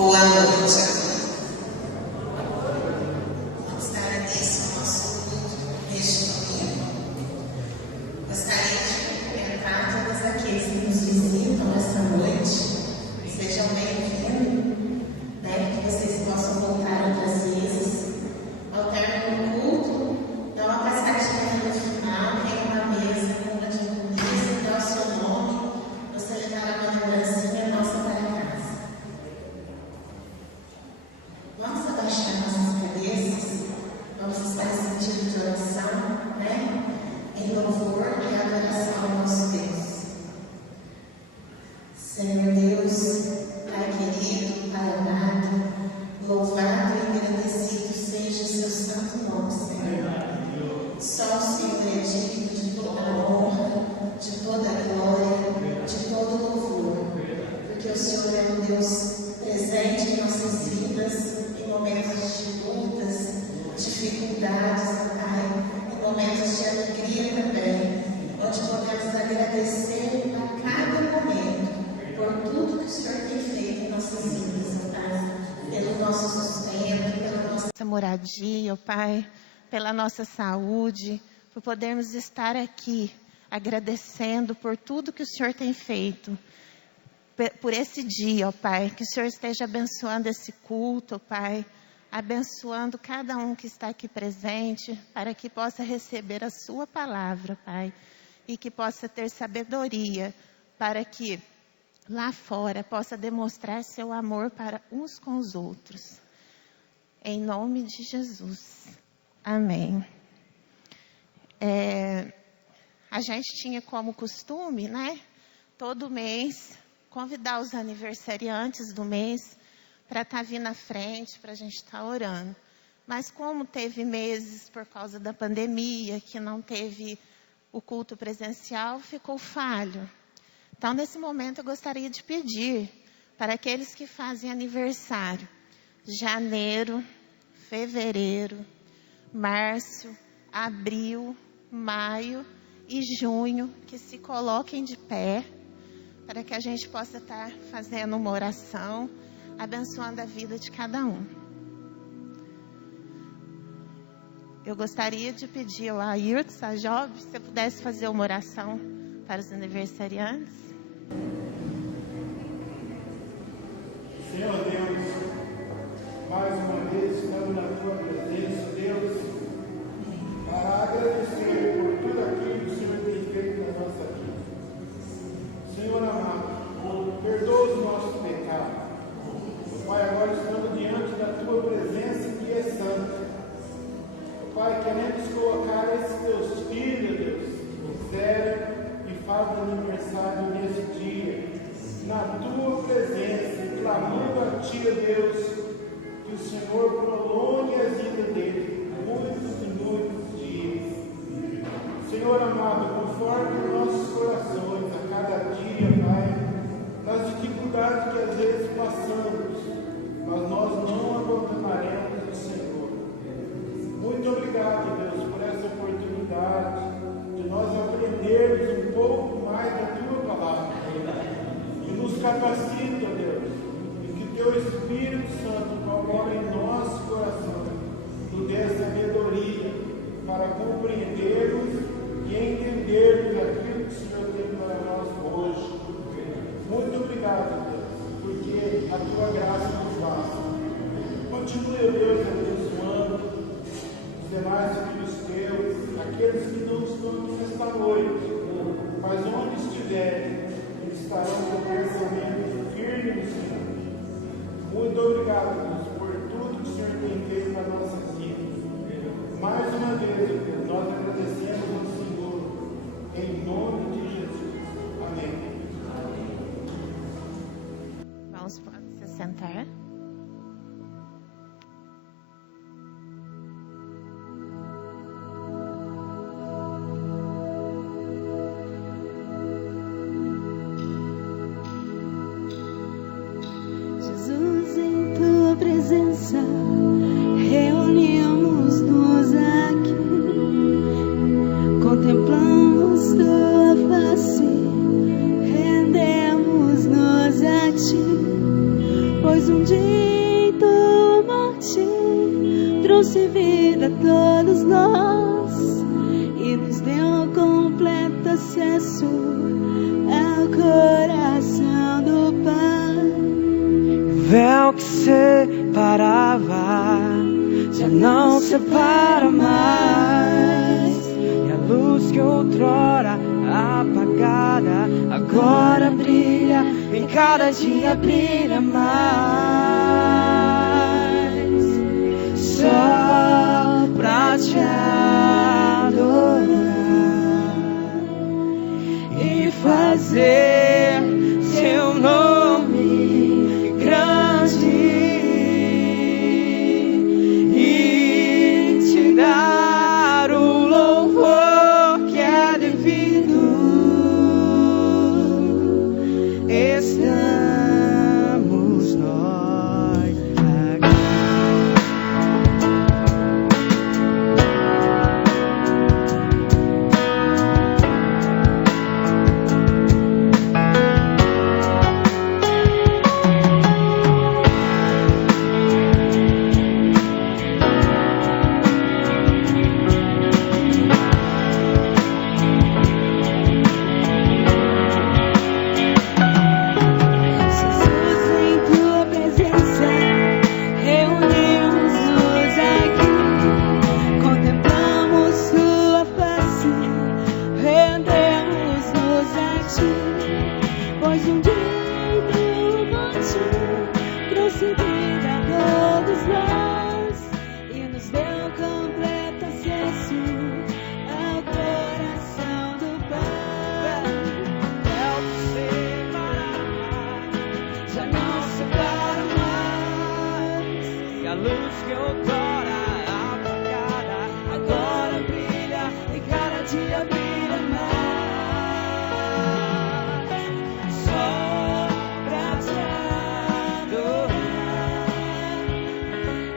Boa noite. Vamos dar início ao nosso culto neste domingo. Gostaria de cumprimentar todos aqueles que nos visitam esta noite. Sejam bem-vindos, que vocês possam voltar outras vezes. Ao término do culto, dá uma passadinha no final, tem uma mesa com uma de comida, dá o seu nome, você levará uma lembrancinha nossa para casa. Vamos abaixar nossas cabeças, vamos estar em sentido de oração, em louvor e adoração ao nosso Deus. Senhor Deus, Pai querido, Pai amado, louvado e agradecido seja o seu santo nome, Senhor. Só o Senhor é digno de toda a honra, de toda a glória, de todo o louvor, porque o Senhor é um Deus presente em nossas vidas, em momentos de lutas, dificuldades, Pai, em momentos de alegria também, onde podemos agradecer a cada momento por tudo que o Senhor tem feito em nossas vidas, Pai, pelo nosso sustento, pela nossa moradia, Pai, pela nossa saúde, por podermos estar aqui agradecendo por tudo que o Senhor tem feito, por esse dia, ó Pai, que o Senhor esteja abençoando esse culto, ó Pai, abençoando cada um que está aqui presente, para que possa receber a sua palavra, Pai, e que possa ter sabedoria, para que lá fora possa demonstrar seu amor para uns com os outros. Em nome de Jesus. Amém. A gente tinha como costume, todo mês, convidar os aniversariantes do mês para estar vindo à frente, para a gente estar orando. Mas como teve meses por causa da pandemia, que não teve o culto presencial, ficou falho. Então, nesse momento, eu gostaria de pedir para aqueles que fazem aniversário, janeiro, fevereiro, março, abril, maio e junho, que se coloquem de pé, para que a gente possa estar fazendo uma oração, abençoando a vida de cada um. Eu gostaria de pedir ao Ayrton, a Job, se você pudesse fazer uma oração para os aniversariantes. Senhor Deus, mais uma vez estamos na tua presença, Deus, para agradecer por tudo aquilo que o Senhor tem feito na nossa vida. Senhor amado, perdoa os nossos pecados. Pai, agora estamos diante da tua presença que é santa. Pai, queremos colocar esses teus filhos, Deus, Zé e Fábio do aniversário nesse dia, na tua presença, e clamando a ti, Deus, que o Senhor prolongue a vida dele muitos e muitos dias. Senhor amado, conforte os nossos corações a cada dia, Pai, nas dificuldades que às vezes passamos, mas nós não abandonaremos o Senhor. Muito obrigado, Deus, por essa oportunidade de nós aprendermos um pouco mais da tua palavra. E nos capacita, Deus, e que teu Espírito Santo coloque em nosso coração, nos dê sabedoria para compreendermos e entendermos aquilo que o Senhor tem para nós hoje. Muito obrigado, Deus, porque a tua graça nos basta. Continue, Deus, abençoando os demais filhos teus, aqueles que não estão nesta noite, mas onde estiverem, eles estarão com o pensamento firme no Senhor. Muito obrigado, Deus, por tudo que o Senhor tem feito para nossas vidas. Mais uma vez, Deus, nós agradecemos ao Senhor, em nome de Jesus. Amém. Vamos se sentar. Jesus, em tua presença, reunimos-nos aqui, contemplamos tua face, rendemos-nos a ti, pois o um dia em tua morte trouxe vida a todos nós e nos deu completo acesso ao coração do Pai. Véu que separava já não separa mais, e a luz que outrora apagada agora brilha, em cada dia brilha mais, só pra te adorar e fazer seu nome grande e te dar o louvor que é devido. Estamos nós aqui. Jesus, em tua presença, reunimos-nos aqui, contemplamos tua face, rendemos-nos a ti, pois um dia em tua morte trouxe vida a todos nós e nos deu completo acesso ao coração do Pai. Véu que separava já não separa mais, e a luz que outrora apagada agora brilha, e cada dia brilha mais, só pra te adorar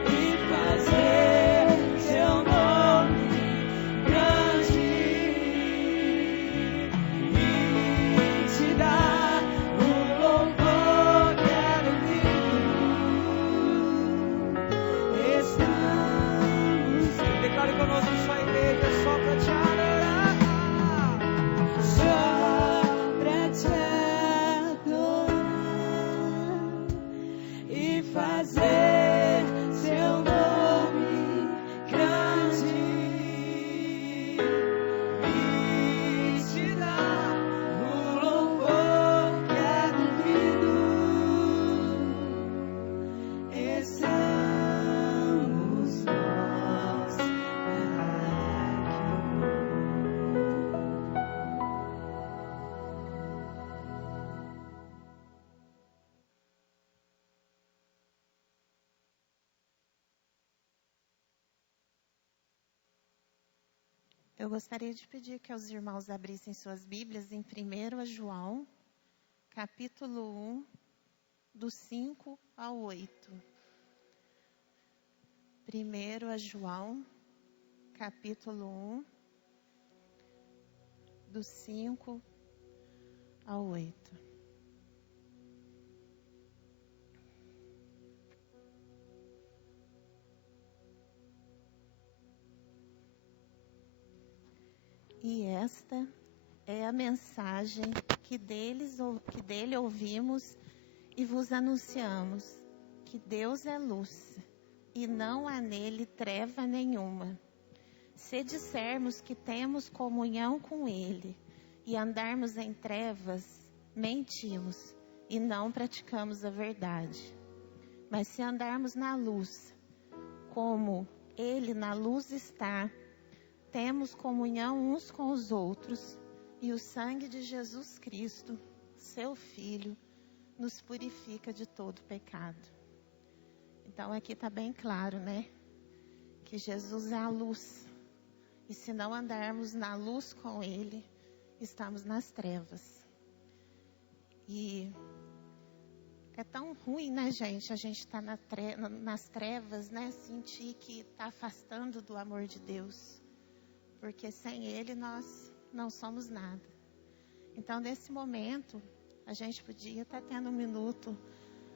e fazer seu nome grande e te dar o louvor que é devido. Estamos, declare conosco, sua igreja, só pra te adorar, Só pra te adorar e fazer seu nome grande e te dar o louvor que é devido. estamos nós aqui. Eu gostaria de pedir que os irmãos abrissem suas Bíblias em 1 João, capítulo 1, do 5 ao 8. 1 João, capítulo 1, do 5 ao 8. E esta é a mensagem que dele ouvimos e vos anunciamos, que Deus é luz, e não há nele treva nenhuma. Se dissermos que temos comunhão com ele e andarmos em trevas, mentimos e não praticamos a verdade. Mas se andarmos na luz, como ele na luz está, temos comunhão uns com os outros, e o sangue de Jesus Cristo, seu Filho, nos purifica de todo pecado. Então aqui está bem claro, né? Que Jesus é a luz. E se não andarmos na luz com ele, estamos nas trevas. E é tão ruim, né, gente? A gente está nas trevas, né? Sentir que está afastando do amor de Deus. Porque sem ele nós não somos nada. Então, nesse momento, a gente podia estar tendo um minuto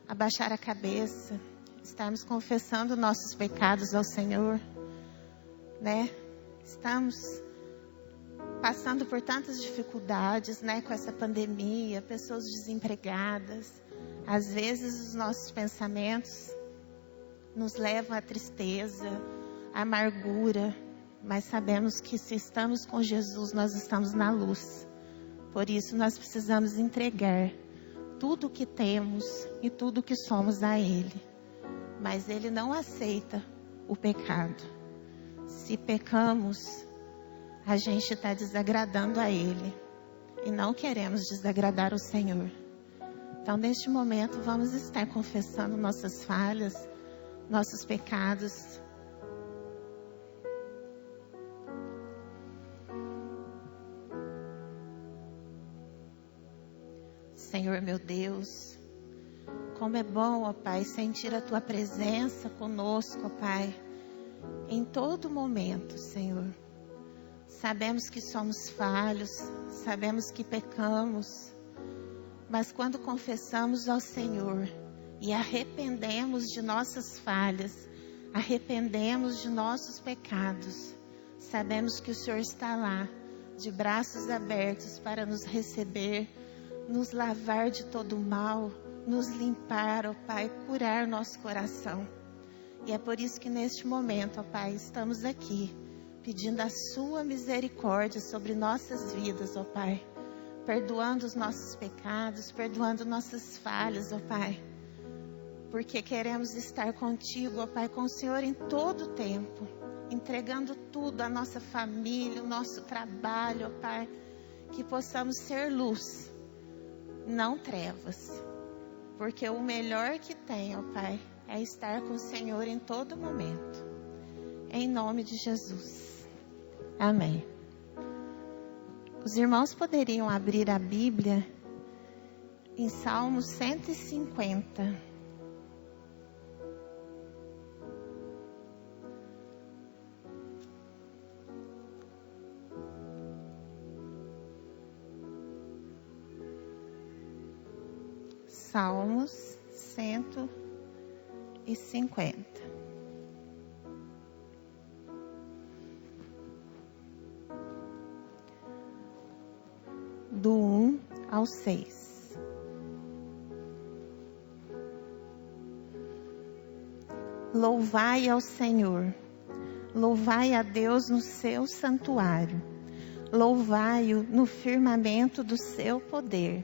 abaixar a cabeça, estarmos confessando nossos pecados ao Senhor, né? Estamos passando por tantas dificuldades, né? Com essa pandemia, pessoas desempregadas. Às vezes os nossos pensamentos nos levam à tristeza, à amargura, mas sabemos que se estamos com Jesus, nós estamos na luz. Por isso nós precisamos entregar tudo o que temos e tudo o que somos a Ele. Mas Ele não aceita o pecado. Se pecamos, a gente está desagradando a Ele. E não queremos desagradar o Senhor. Então, neste momento, vamos estar confessando nossas falhas, nossos pecados. Senhor meu Deus, como é bom, ó Pai, sentir a Tua presença conosco, ó Pai, em todo momento, Senhor. Sabemos que somos falhos, sabemos que pecamos, mas quando confessamos ao Senhor e arrependemos de nossas falhas, arrependemos de nossos pecados, sabemos que o Senhor está lá, de braços abertos para nos receber, nos lavar de todo mal, nos limpar, ó Pai, curar nosso coração. E é por isso que neste momento, ó Pai, estamos aqui, pedindo a Sua misericórdia sobre nossas vidas, ó Pai. Perdoando os nossos pecados, perdoando nossas falhas, ó Pai. Porque queremos estar contigo, ó Pai, com o Senhor em todo o tempo. Entregando tudo, a nossa família, o nosso trabalho, ó Pai. Que possamos ser luz, não trevas. Porque o melhor que tem, ó Pai, é estar com o Senhor em todo momento. Em nome de Jesus. Amém. Os irmãos poderiam abrir a Bíblia em Salmo 150. Salmos 150. Do 1 ao 6. Louvai ao Senhor, louvai a Deus no seu santuário, louvai-o no firmamento do seu poder,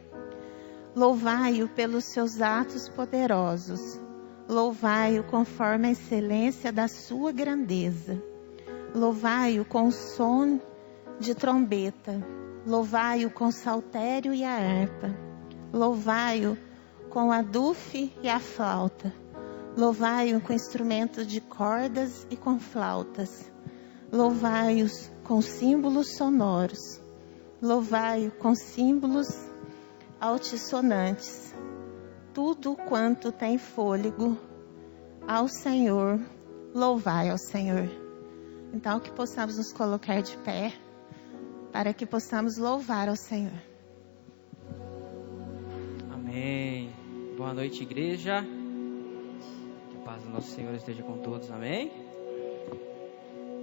louvai-o pelos seus atos poderosos, louvai-o conforme a excelência da sua grandeza, louvai-o com o som de trombeta, louvai-o com o saltério e a harpa. Louvai-o com a dufe e a flauta. Louvai-o com instrumentos de cordas e com flautas. Louvai-o com símbolos sonoros. Louvai-o com símbolos altissonantes. Tudo quanto tem fôlego, ao Senhor, louvai ao Senhor. Então, que possamos nos colocar de pé, para que possamos louvar ao Senhor. Amém. Boa noite, igreja. Que a paz do nosso Senhor esteja com todos. Amém.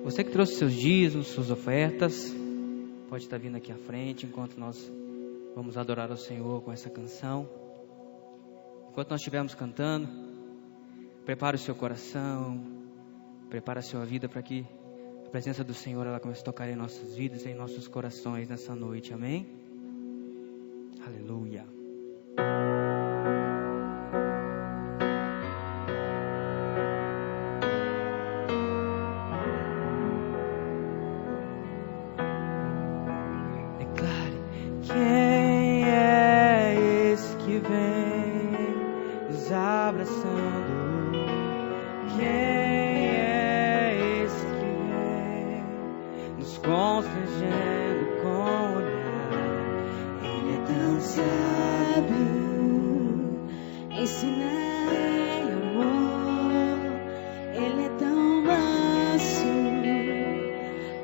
Você que trouxe seus dízimos, suas ofertas, pode estar vindo aqui à frente enquanto nós vamos adorar ao Senhor com essa canção. Enquanto nós estivermos cantando, prepare o seu coração, prepare a sua vida para que a presença do Senhor ela comece a tocar em nossas vidas e em nossos corações nessa noite. Amém? Aleluia. Declare: quem é esse que vem nos abraçando? Quem constrangendo com o olhar? Ele é tão sábio, ensinar em amor. Ele é tão manso,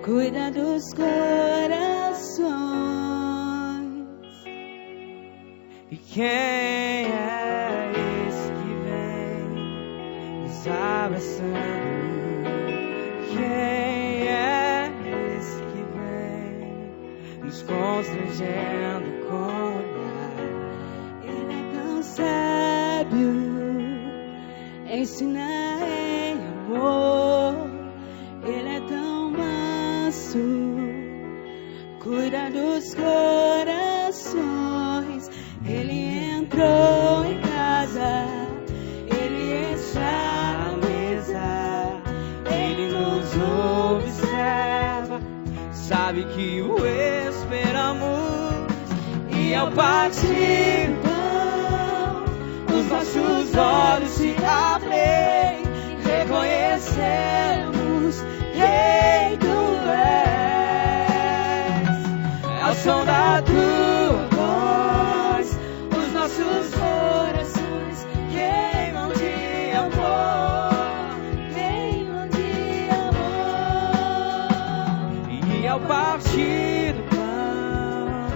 cuida dos corações. E quem é esse que nos abraçando. Quem é esse que vem nos constrangendo com o olhar? Ele é tão sábio, ensina em amor. Ele é tão manso, cuida dos corações. Ele entrou em casa, ele está na mesa, ele nos observa, Sabe que o esperamos, e ao partir o pão, os nossos olhos se abrem, reconhecemos quem tu és. Ao som da tua voz, os nossos corações queimam de amor, queimam de amor. e ao partir do pão,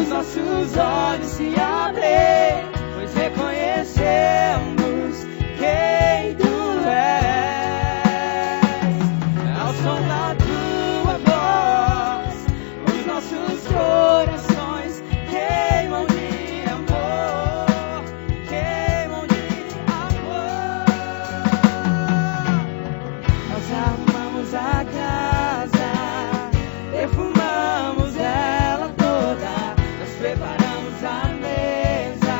os nossos olhos se abrem, pois reconhecemos quem tu és. Ao som da tua voz, os nossos corações queimam de amor, queimam de amor. Nós arrumamos a casa, perfumamos ela toda, nós preparamos a mesa,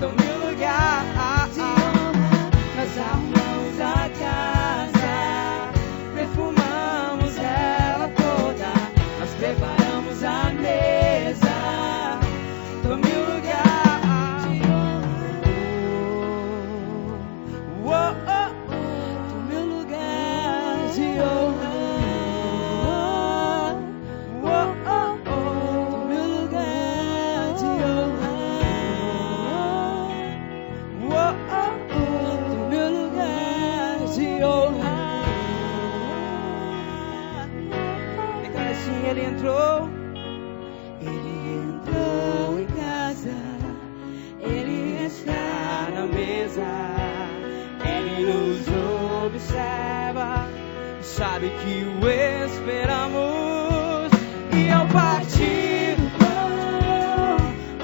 tome o lugar de honra. Nós arrumamos a casa, perfumamos ela toda, nós preparamos a mesa, tome o lugar de honra. Oh, oh, oh. Tome o lugar de honra. Oh, oh, oh. Tome o lugar de honra. Oh, oh, oh. Tome o lugar de honra. Declara assim: ele entrou. Ele entrou em casa, ele está Na mesa, ele nos observa, sabe que o esperamos, e ao partir do pão,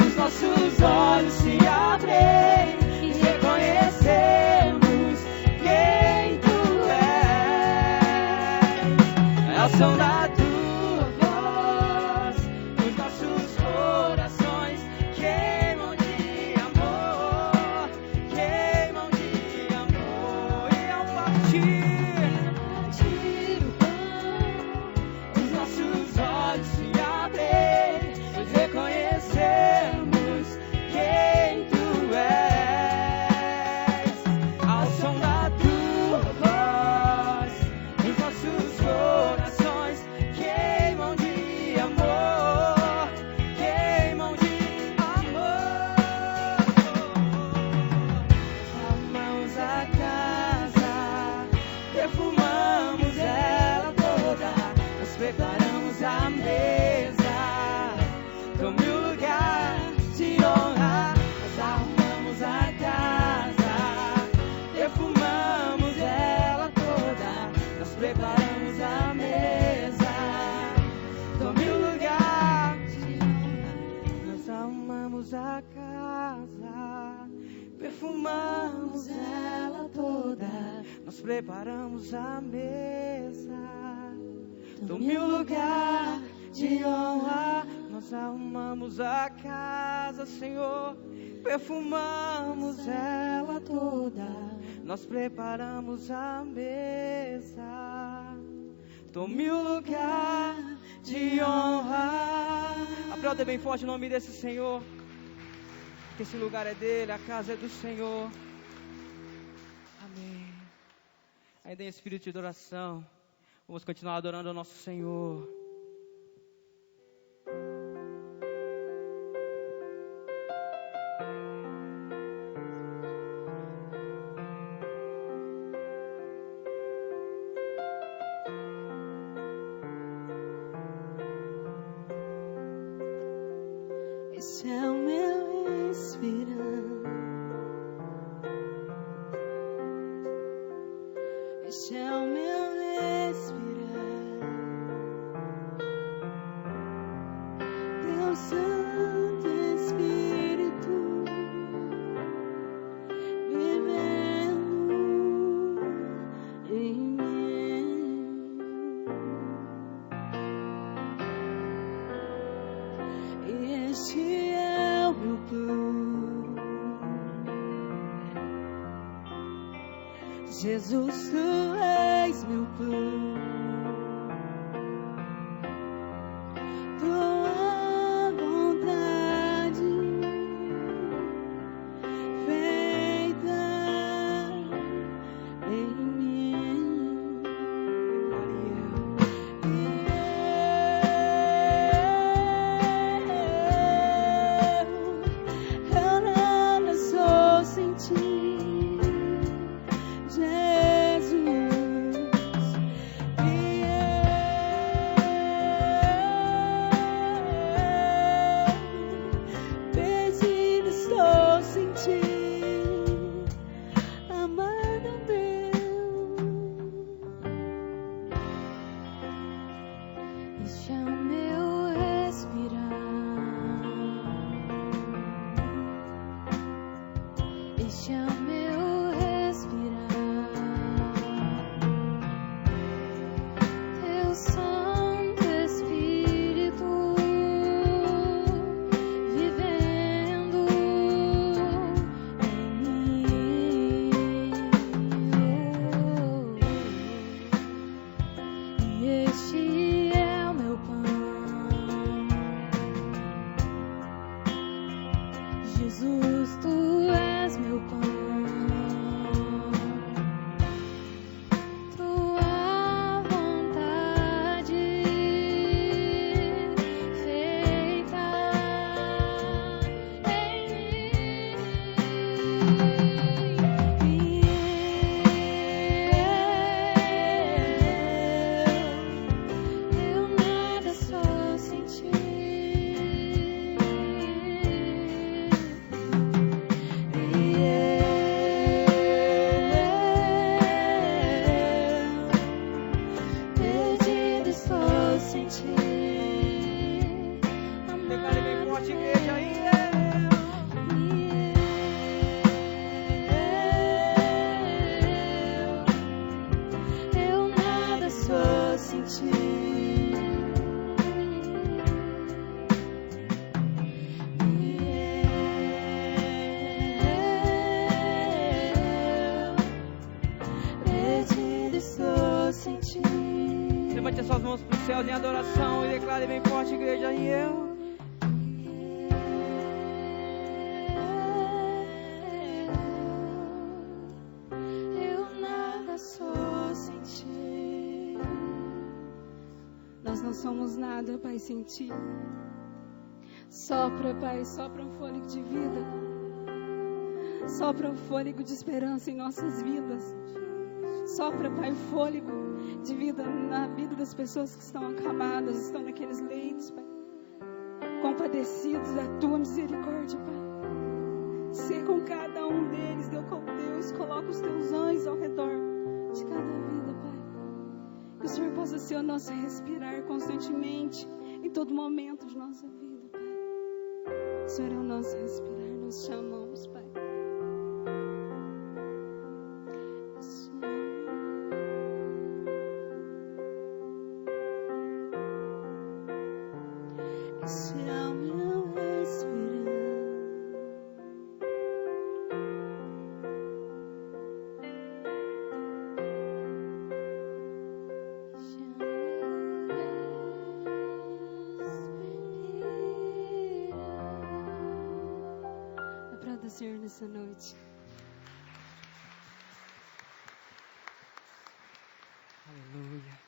os nossos olhos se abrem e reconhecemos quem tu és. Ao som da tua voz, os nossos corações queimam de amor, queimam de amor, e ao partir o pão, os nossos olhos se abrem, pois reconhecemos quem tu és. Ao som da tua voz, os nossos corações queimam de amor, queimam de amor. Arrumamos a casa, perfumamos ela toda, nós preparamos a mesa, tome o lugar de honra. Nós arrumamos a casa, perfumamos ela toda, nós preparamos a mesa, tome o lugar de honra. Nós arrumamos a casa, perfumamos ela toda, nós preparamos a mesa, tome o lugar de honra. Nós arrumamos a casa, Senhor, perfumamos ela toda, nós preparamos a mesa, tome o lugar de honra. Aplauda bem forte o nome desse Senhor, que esse lugar é dele, a casa é do Senhor. Amém. Ainda em espírito de adoração, vamos continuar adorando ao nosso Senhor. Esse é o meu inspirando. Este é o meu respirar, Teu Santo Espírito vivendo em mim. E este é o meu plano, Jesus, Tu és meu plano. Tua vontade feita em mim. Eu nada sou sem Ti, Jesus. Perdido estou sem Ti, amado meu. Este é o meu respirar, este é o meu respirar, Teu Santo Espírito vivendo em mim. E este é o meu pão, Jesus, Tu és meu pão. Tua vontade feita em mim. Eu nada sou sem Ti. Perdido estou sem Ti, Declare bem forte, igreja. eu nada sou sem Ti. Perdido estou sem Ti. Levante as suas mãos para os céus em adoração e declare bem forte, igreja. Eu nada sou sem Ti. Nós não somos nada, Pai, sem Ti. Sopra, Pai, sopra um fôlego de vida. Sopra um fôlego de esperança em nossas vidas. Sopra, Pai, fôlego de vida na vida das pessoas que estão acamadas, estão naqueles leitos, Pai. Compadecidos da Tua misericórdia, Pai. Ser com cada um deles, Deus, coloca os Teus anjos ao redor de cada vida, Pai. Que o Senhor possa ser o nosso respirar constantemente, em todo momento de nossa vida, Pai. O Senhor é o nosso respirar, nós te amamos, Pai. Esse é o meu respirar. Aplauda o Senhor nessa noite. Aleluia.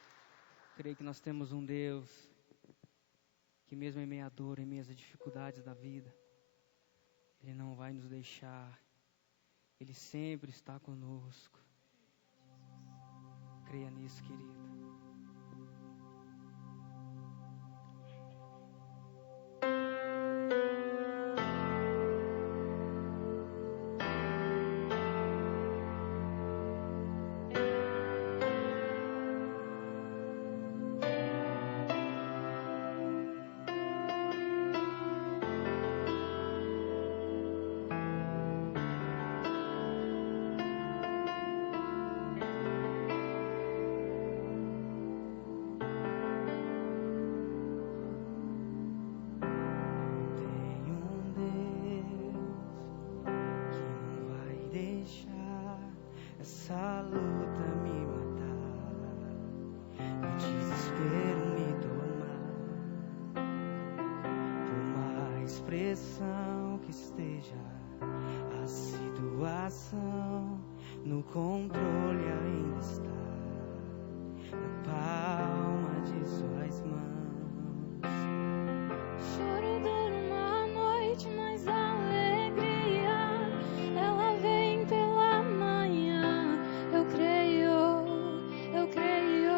Creio que nós temos um Deus que mesmo em meio à dor, em meio às dificuldades da vida, Ele não vai nos deixar. Ele sempre está conosco. Creia nisso, querido. essa luta me matar, o desespero me tomar, por mais pressão que esteja, a situação no controle ainda está na palma de suas mãos. Choro dura uma noite, mas a alegria ela vem pela manhã. Eu creio, eu creio.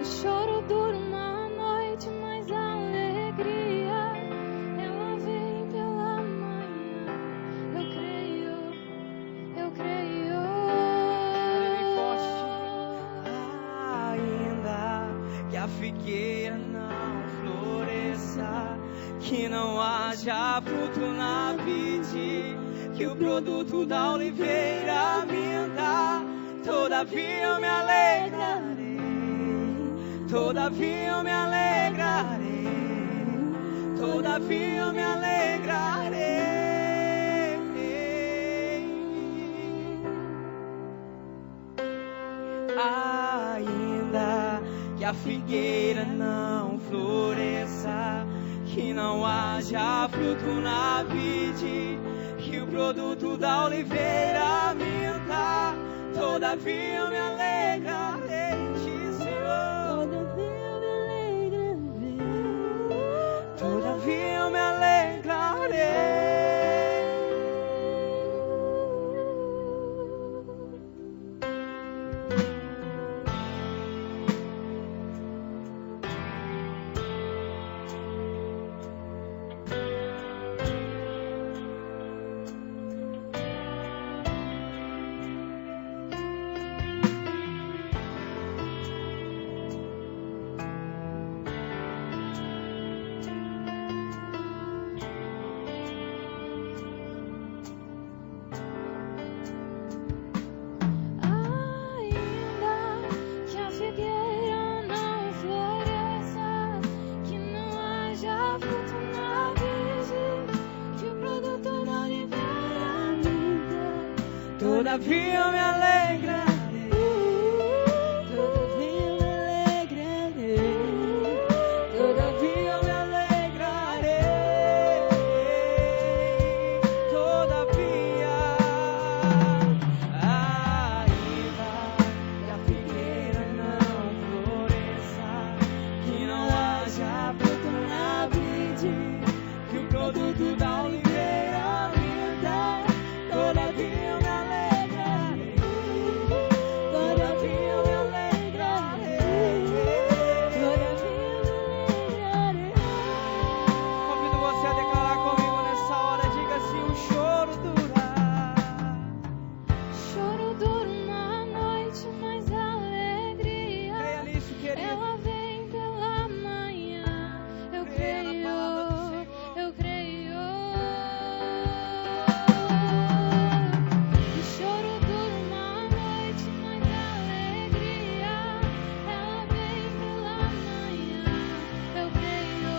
O choro dura uma noite, mas a alegria ela vem pela manhã. Eu creio, eu creio. Ainda que a figueira não floresça, que não haja fruto na vide, que o produto da oliveira minta, todavia eu me alegrarei, todavia eu me alegrarei, todavia eu me alegrarei. Ainda que a figueira não floresça, que não haja fruto na vide, que o produto da oliveira minta, todavia eu me alegrarei em ti, Senhor. Todavia eu me alegrarei. Ainda que a figueira não floresça, que não haja fruto na vide, que o produto da oliveira minta, Todavia eu me alegrarei. todavia eu me alegrarei. Todavia eu me alegrarei. Todavia, ainda que a figueira não floresça, que não haja fruto na vide, que o produto da oliveira minta, todavia eu me alegrarei. Todavia eu me alegrarei. Convido você a declarar comigo nessa hora. Diga assim: o choro dura. Choro dura uma noite, mas a alegria Creia nisso, querido. ela vem pela manhã. Eu Creia na creio, palavra do Senhor. eu creio. O choro dura uma noite, mas a alegria ela vem pela manhã. Eu creio,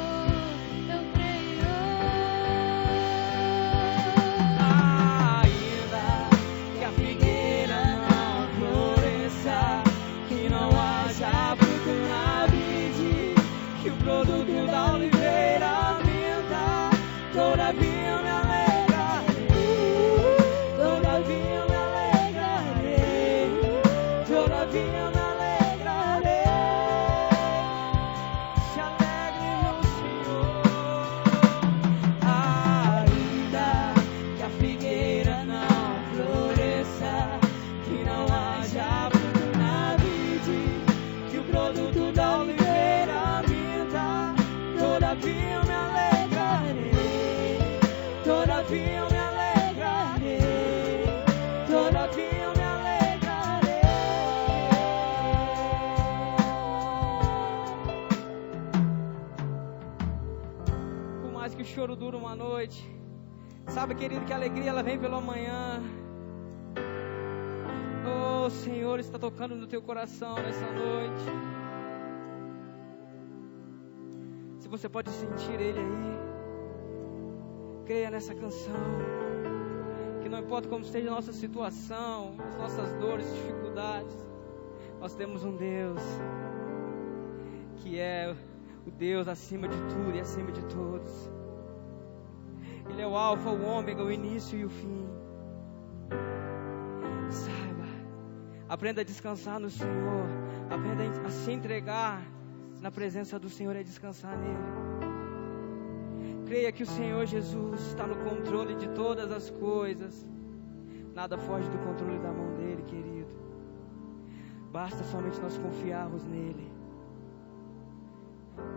eu creio. Ainda que a figueira não floresça, que não haja fruto na vide, que o produto da oliveira minta, todavia eu me alegrarei. Todavia eu me alegrarei. Todavia eu me alegrarei. Se alegre no Senhor. Ainda que a figueira não floresça, que não haja fruto na vide, que o produto da oliveira minta, todavia eu me alegrarei. Todavia eu me alegrarei. Todavia eu me alegrarei. Por mais que o choro dure uma noite, sabe, querido, que a alegria ela vem pela manhã. Oh, o Senhor está tocando no teu coração nessa noite. Se você pode sentir Ele aí, creia nessa canção. importa como esteja a nossa situação, as nossas dores, dificuldades, nós temos um Deus que é o Deus acima de tudo e acima de todos. Ele é o alfa, o ômega, o início e o fim. Saiba, aprenda a descansar no Senhor, aprenda a se entregar na presença do Senhor e a descansar nele. Creia que o Senhor Jesus está no controle de todas as coisas. Nada foge do controle da mão dele, querido. Basta somente nós confiarmos nele.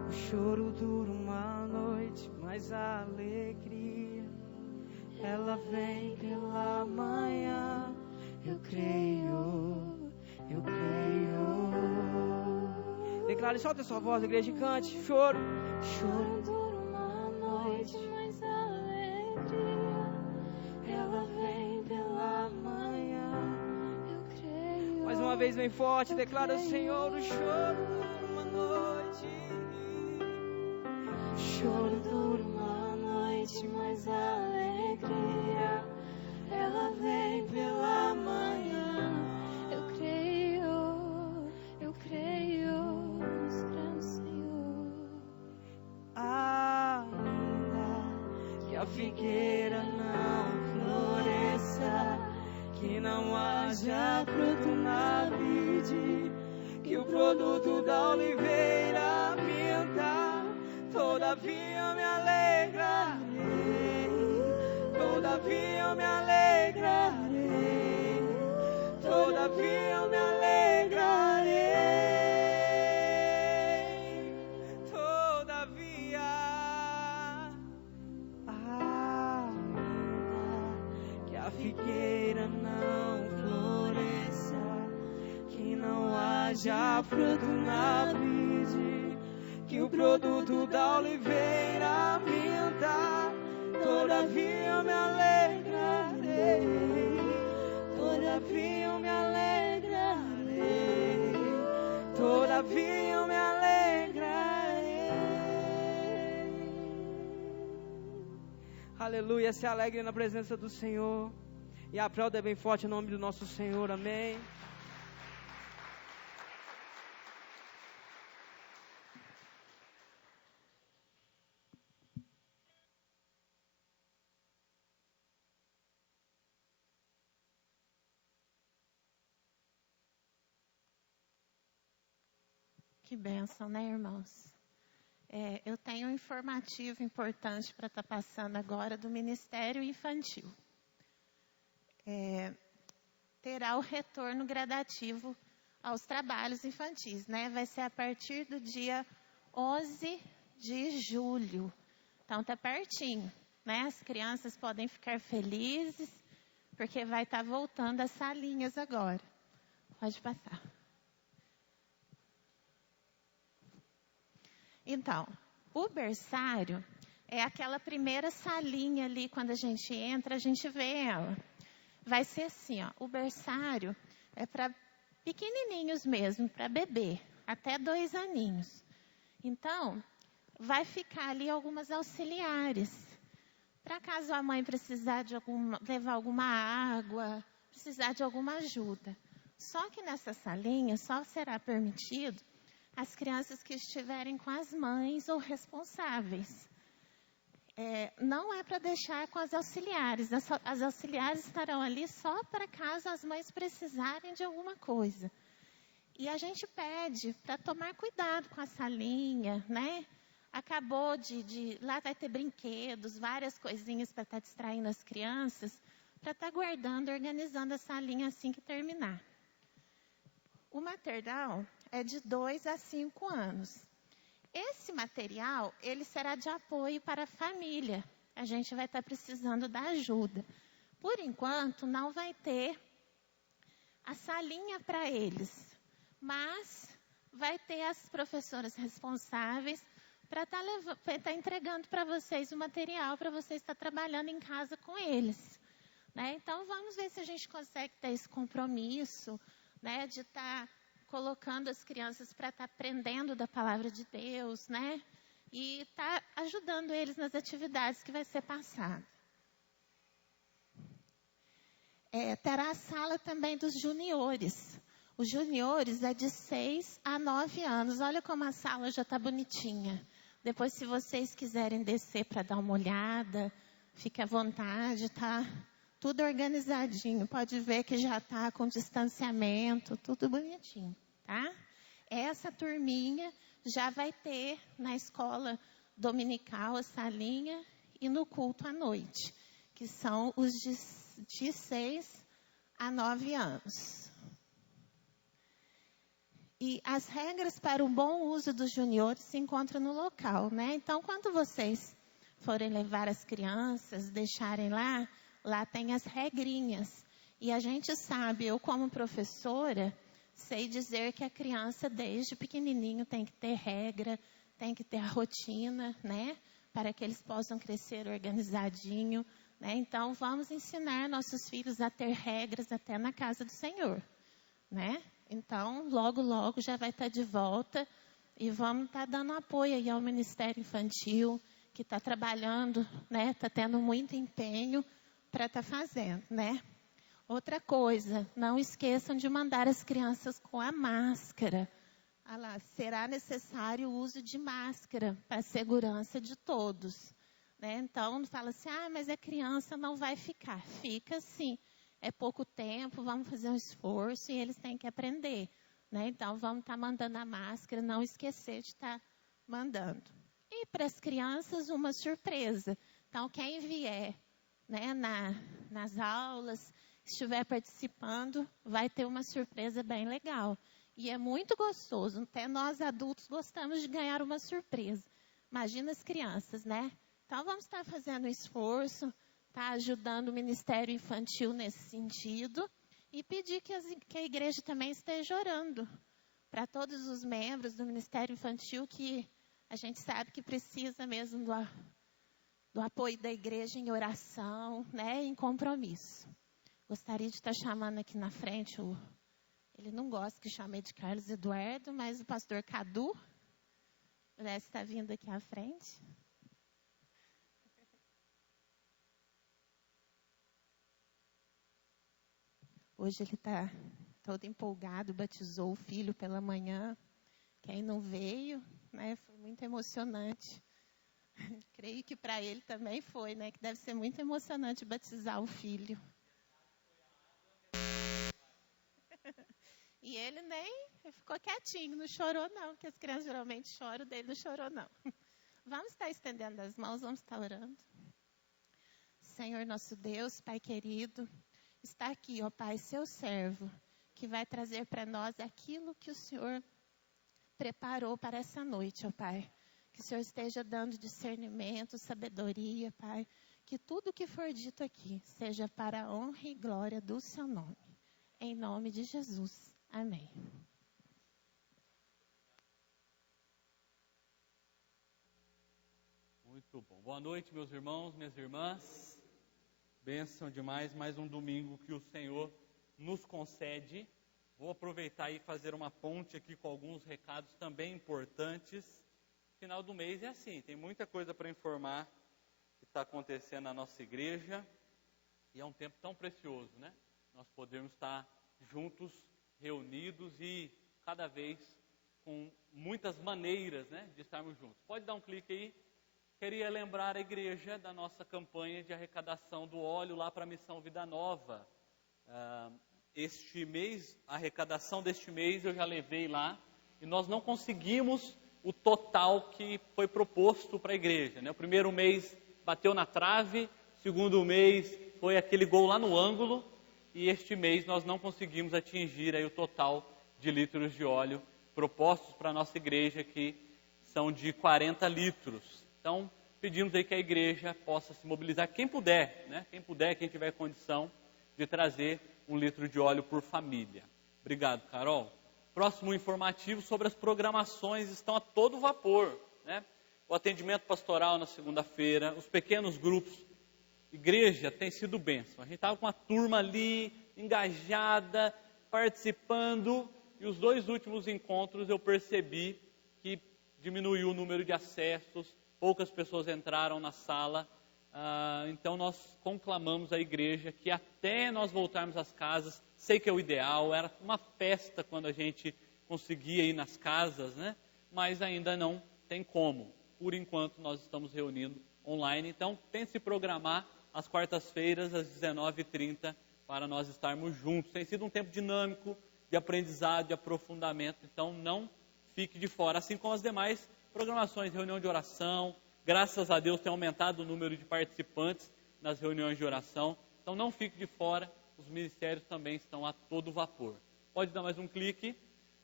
O choro dura uma noite, mas a alegria, ela vem pela manhã. Eu creio, eu creio. Declare, solta a sua voz, igreja, e cante. Choro dura uma noite, mas a alegria, ela vem pela manhã. Eu creio. Mais uma vez bem forte, declara o Senhor. O choro dura uma noite. O choro dura uma noite, mas a alegria, ela vem pela manhã. Eu creio nos grandes Senhor. Ainda que a figueira não floresça, que não haja fruto na vide, que o produto da oliveira minta, todavia eu me alegrarei, todavia eu me alegrarei, todavia eu me alegrarei, todavia, ainda que a figueira não floresça, que não haja fruto na vide, que o produto da oliveira minta, todavia eu me alegrarei, todavia eu me alegrarei, todavia eu me alegrarei. Aleluia, se alegre na presença do Senhor e aplauda bem forte o nome do nosso Senhor, amém. Que bênção, né, irmãos? Eu tenho um informativo importante para estar passando agora do Ministério Infantil. Terá o retorno gradativo aos trabalhos infantis, né? Vai ser a partir do dia 11 de julho. Então, tá pertinho, né? As crianças podem ficar felizes, porque vai estar voltando as salinhas agora. Pode passar. Então, o berçário é aquela primeira salinha ali, quando a gente entra, a gente vê ela. Vai ser assim, ó, o berçário é para pequenininhos mesmo, para bebê, até 2 aninhos. Então, vai ficar ali algumas auxiliares. Para caso a mãe precisar de levar alguma água, precisar de alguma ajuda. Só que nessa salinha só será permitido as crianças que estiverem com as mães ou responsáveis. Não é para deixar com as auxiliares. As auxiliares estarão ali só para caso as mães precisarem de alguma coisa. E a gente pede para tomar cuidado com a salinha, né? Acabou lá vai ter brinquedos, várias coisinhas para estar distraindo as crianças, para estar guardando, organizando a salinha assim que terminar. O maternal é de 2 a 5 anos. Esse material, ele será de apoio para a família. A gente vai estar precisando da ajuda. Por enquanto, não vai ter a salinha para eles. Mas vai ter as professoras responsáveis para estar entregando para vocês o material, para vocês estar trabalhando em casa com eles. Né? Então, vamos ver se a gente consegue ter esse compromisso, né, de estar colocando as crianças para estar aprendendo da palavra de Deus, né? E estar ajudando eles nas atividades que vai ser passada. terá a sala também dos juniores. Os juniores é de 6 a 9 anos. Olha como a sala já está bonitinha. Depois, se vocês quiserem descer para dar uma olhada, fique à vontade, tá tudo organizadinho. Pode ver que já está com distanciamento, tudo bonitinho, tá? Essa turminha já vai ter na escola dominical a salinha e no culto à noite, que são os de 6 a 9 anos. E as regras para o bom uso dos juniores se encontram no local, né? Então, quando vocês forem levar as crianças, deixarem lá tem as regrinhas. E a gente sabe, eu como professora, sei dizer que a criança desde pequenininho tem que ter regra, tem que ter a rotina, né? Para que eles possam crescer organizadinho, né? Então, vamos ensinar nossos filhos a ter regras até na casa do Senhor, né? Então, logo, logo já vai estar de volta e vamos estar dando apoio aí ao Ministério Infantil, que está trabalhando, né? Está tendo muito empenho para estar fazendo, né? Outra coisa, não esqueçam de mandar as crianças com a máscara. Será necessário o uso de máscara para a segurança de todos, né? Então, não fala assim, mas a criança não vai ficar. Fica sim. É pouco tempo, vamos fazer um esforço e eles têm que aprender, né? Então, vamos estar mandando a máscara, não esquecer de estar mandando. E para as crianças, uma surpresa. Então, quem vier, né, nas aulas, estiver participando, vai ter uma surpresa bem legal. E é muito gostoso. Até nós adultos gostamos de ganhar uma surpresa. Imagina as crianças, né? Então, vamos estar fazendo um esforço, tá ajudando o Ministério Infantil nesse sentido. E pedir que a igreja também esteja orando para todos os membros do Ministério Infantil, que a gente sabe que precisa mesmo do apoio da igreja em oração, né, em compromisso. Gostaria de estar chamando aqui na frente, ele não gosta que chame de Carlos Eduardo, mas o pastor Cadu, né, está vindo aqui à frente. Hoje ele está todo empolgado, batizou o filho pela manhã. Quem não veio, né, foi muito emocionante. Creio que para ele também foi, né, que deve ser muito emocionante batizar o filho. E ele ficou quietinho, não chorou não, porque as crianças geralmente choram, dele não chorou não. Vamos estar estendendo as mãos, vamos estar orando. Senhor nosso Deus, Pai querido, está aqui, ó Pai, seu servo, que vai trazer para nós aquilo que o Senhor preparou para essa noite, ó Pai. Que o Senhor esteja dando discernimento, sabedoria, Pai. Que tudo que for dito aqui seja para a honra e glória do seu nome. Em nome de Jesus. Amém. Muito bom. Boa noite, meus irmãos, minhas irmãs. Bênção demais, mais um domingo que o Senhor nos concede. Vou aproveitar e fazer uma ponte aqui com alguns recados também importantes. Final do mês é assim, tem muita coisa para informar que está acontecendo na nossa igreja. E é um tempo tão precioso, né? Nós podemos estar juntos, reunidos e cada vez com muitas maneiras, né, de estarmos juntos. Pode dar um clique aí. Queria lembrar a igreja da nossa campanha de arrecadação do óleo lá para a Missão Vida Nova. Este mês, a arrecadação deste mês eu já levei lá e nós não conseguimos o total que foi proposto para a igreja, né? O primeiro mês bateu na trave, o segundo mês foi aquele gol lá no ângulo e este mês nós não conseguimos atingir aí o total de litros de óleo propostos para a nossa igreja, que são de 40 litros. Então, pedimos aí que a igreja possa se mobilizar, quem puder, né? Quem puder, quem tiver condição de trazer 1 litro de óleo por família. Obrigado, Carol. Próximo informativo sobre as programações estão a todo vapor, né? O atendimento pastoral na segunda-feira, os pequenos grupos. Igreja tem sido bênção. A gente estava com uma turma ali, engajada, participando, e os 2 últimos encontros eu percebi que diminuiu o número de acessos, poucas pessoas entraram na sala, Então nós conclamamos a igreja que até nós voltarmos às casas, sei que é o ideal, era uma festa quando a gente conseguia ir nas casas, né? Mas ainda não tem como. Por enquanto nós estamos reunindo online, então tente se programar às quartas-feiras às 19h30 para nós estarmos juntos. Tem sido um tempo dinâmico de aprendizado, de aprofundamento, então não fique de fora, assim como as demais programações, reunião de oração. Graças a Deus tem aumentado o número de participantes nas reuniões de oração. Então não fique de fora, os ministérios também estão a todo vapor. Pode dar mais um clique.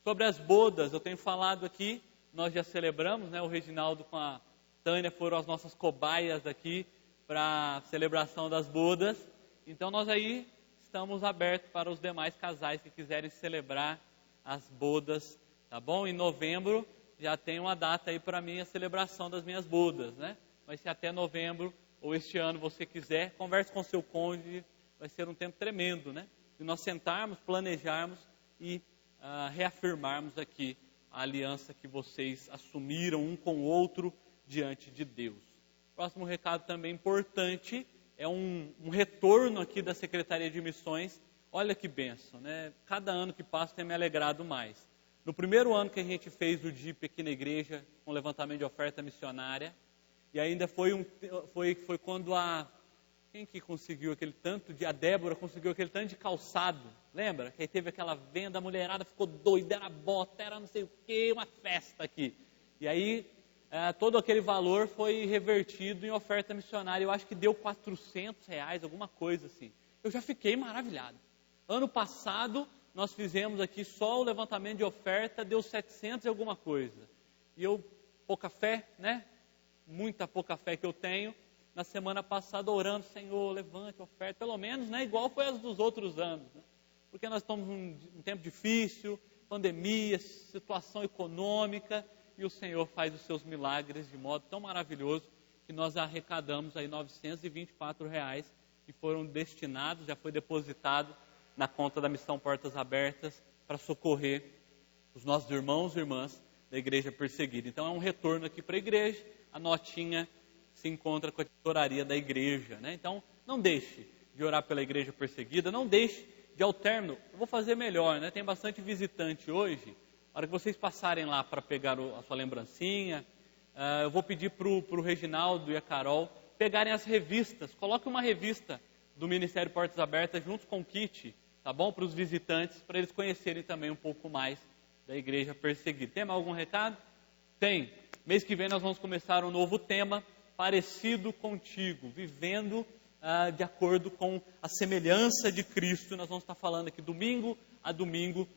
Sobre as bodas, eu tenho falado aqui, nós já celebramos, né? O Reginaldo com a Tânia foram as nossas cobaias aqui para a celebração das bodas. Então nós aí estamos abertos para os demais casais que quiserem celebrar as bodas, tá bom? Em novembro já tem uma data aí para mim, a celebração das minhas bodas, né? Vai ser até novembro, ou este ano você quiser, converse com seu cônjuge, vai ser um tempo tremendo, né? E nós sentarmos, planejarmos e reafirmarmos aqui a aliança que vocês assumiram um com o outro diante de Deus. Próximo recado também importante, é um retorno aqui da Secretaria de Missões. Olha que bênção, né? Cada ano que passa tem me alegrado mais. No primeiro ano que a gente fez o DIP aqui na igreja, com levantamento de oferta missionária, e ainda foi quando quem que conseguiu aquele tanto a Débora conseguiu aquele tanto de calçado, lembra? Que aí teve aquela venda, a mulherada ficou doida, era bota, era não sei o que, uma festa aqui. E aí todo aquele valor foi revertido em oferta missionária, eu acho que deu R$400, alguma coisa assim. Eu já fiquei maravilhado. Ano passado nós fizemos aqui só o levantamento de oferta, deu 700 e alguma coisa. E eu, pouca fé, né? Muita pouca fé que eu tenho. Na semana passada orando, Senhor, levante a oferta, pelo menos, né? Igual foi as dos outros anos, né? Porque nós estamos num tempo difícil, pandemia, situação econômica, e o Senhor faz os seus milagres de modo tão maravilhoso, que nós arrecadamos aí R$924, que foram destinados, já foi depositado na conta da Missão Portas Abertas, para socorrer os nossos irmãos e irmãs da igreja perseguida. Então é um retorno aqui para a igreja, a notinha se encontra com a tesouraria da igreja, né? Então não deixe de orar pela igreja perseguida, não deixe de ao término, eu vou fazer melhor, né? Tem bastante visitante hoje, na hora que vocês passarem lá para pegar a sua lembrancinha, eu vou pedir para o Reginaldo e a Carol pegarem as revistas, coloque uma revista do Ministério Portas Abertas junto com o kit, tá bom? Para os visitantes, para eles conhecerem também um pouco mais da igreja perseguida. Tem mais algum recado? Tem. Mês que vem nós vamos começar um novo tema, parecido contigo, vivendo de acordo com a semelhança de Cristo. Nós vamos estar falando aqui domingo a domingo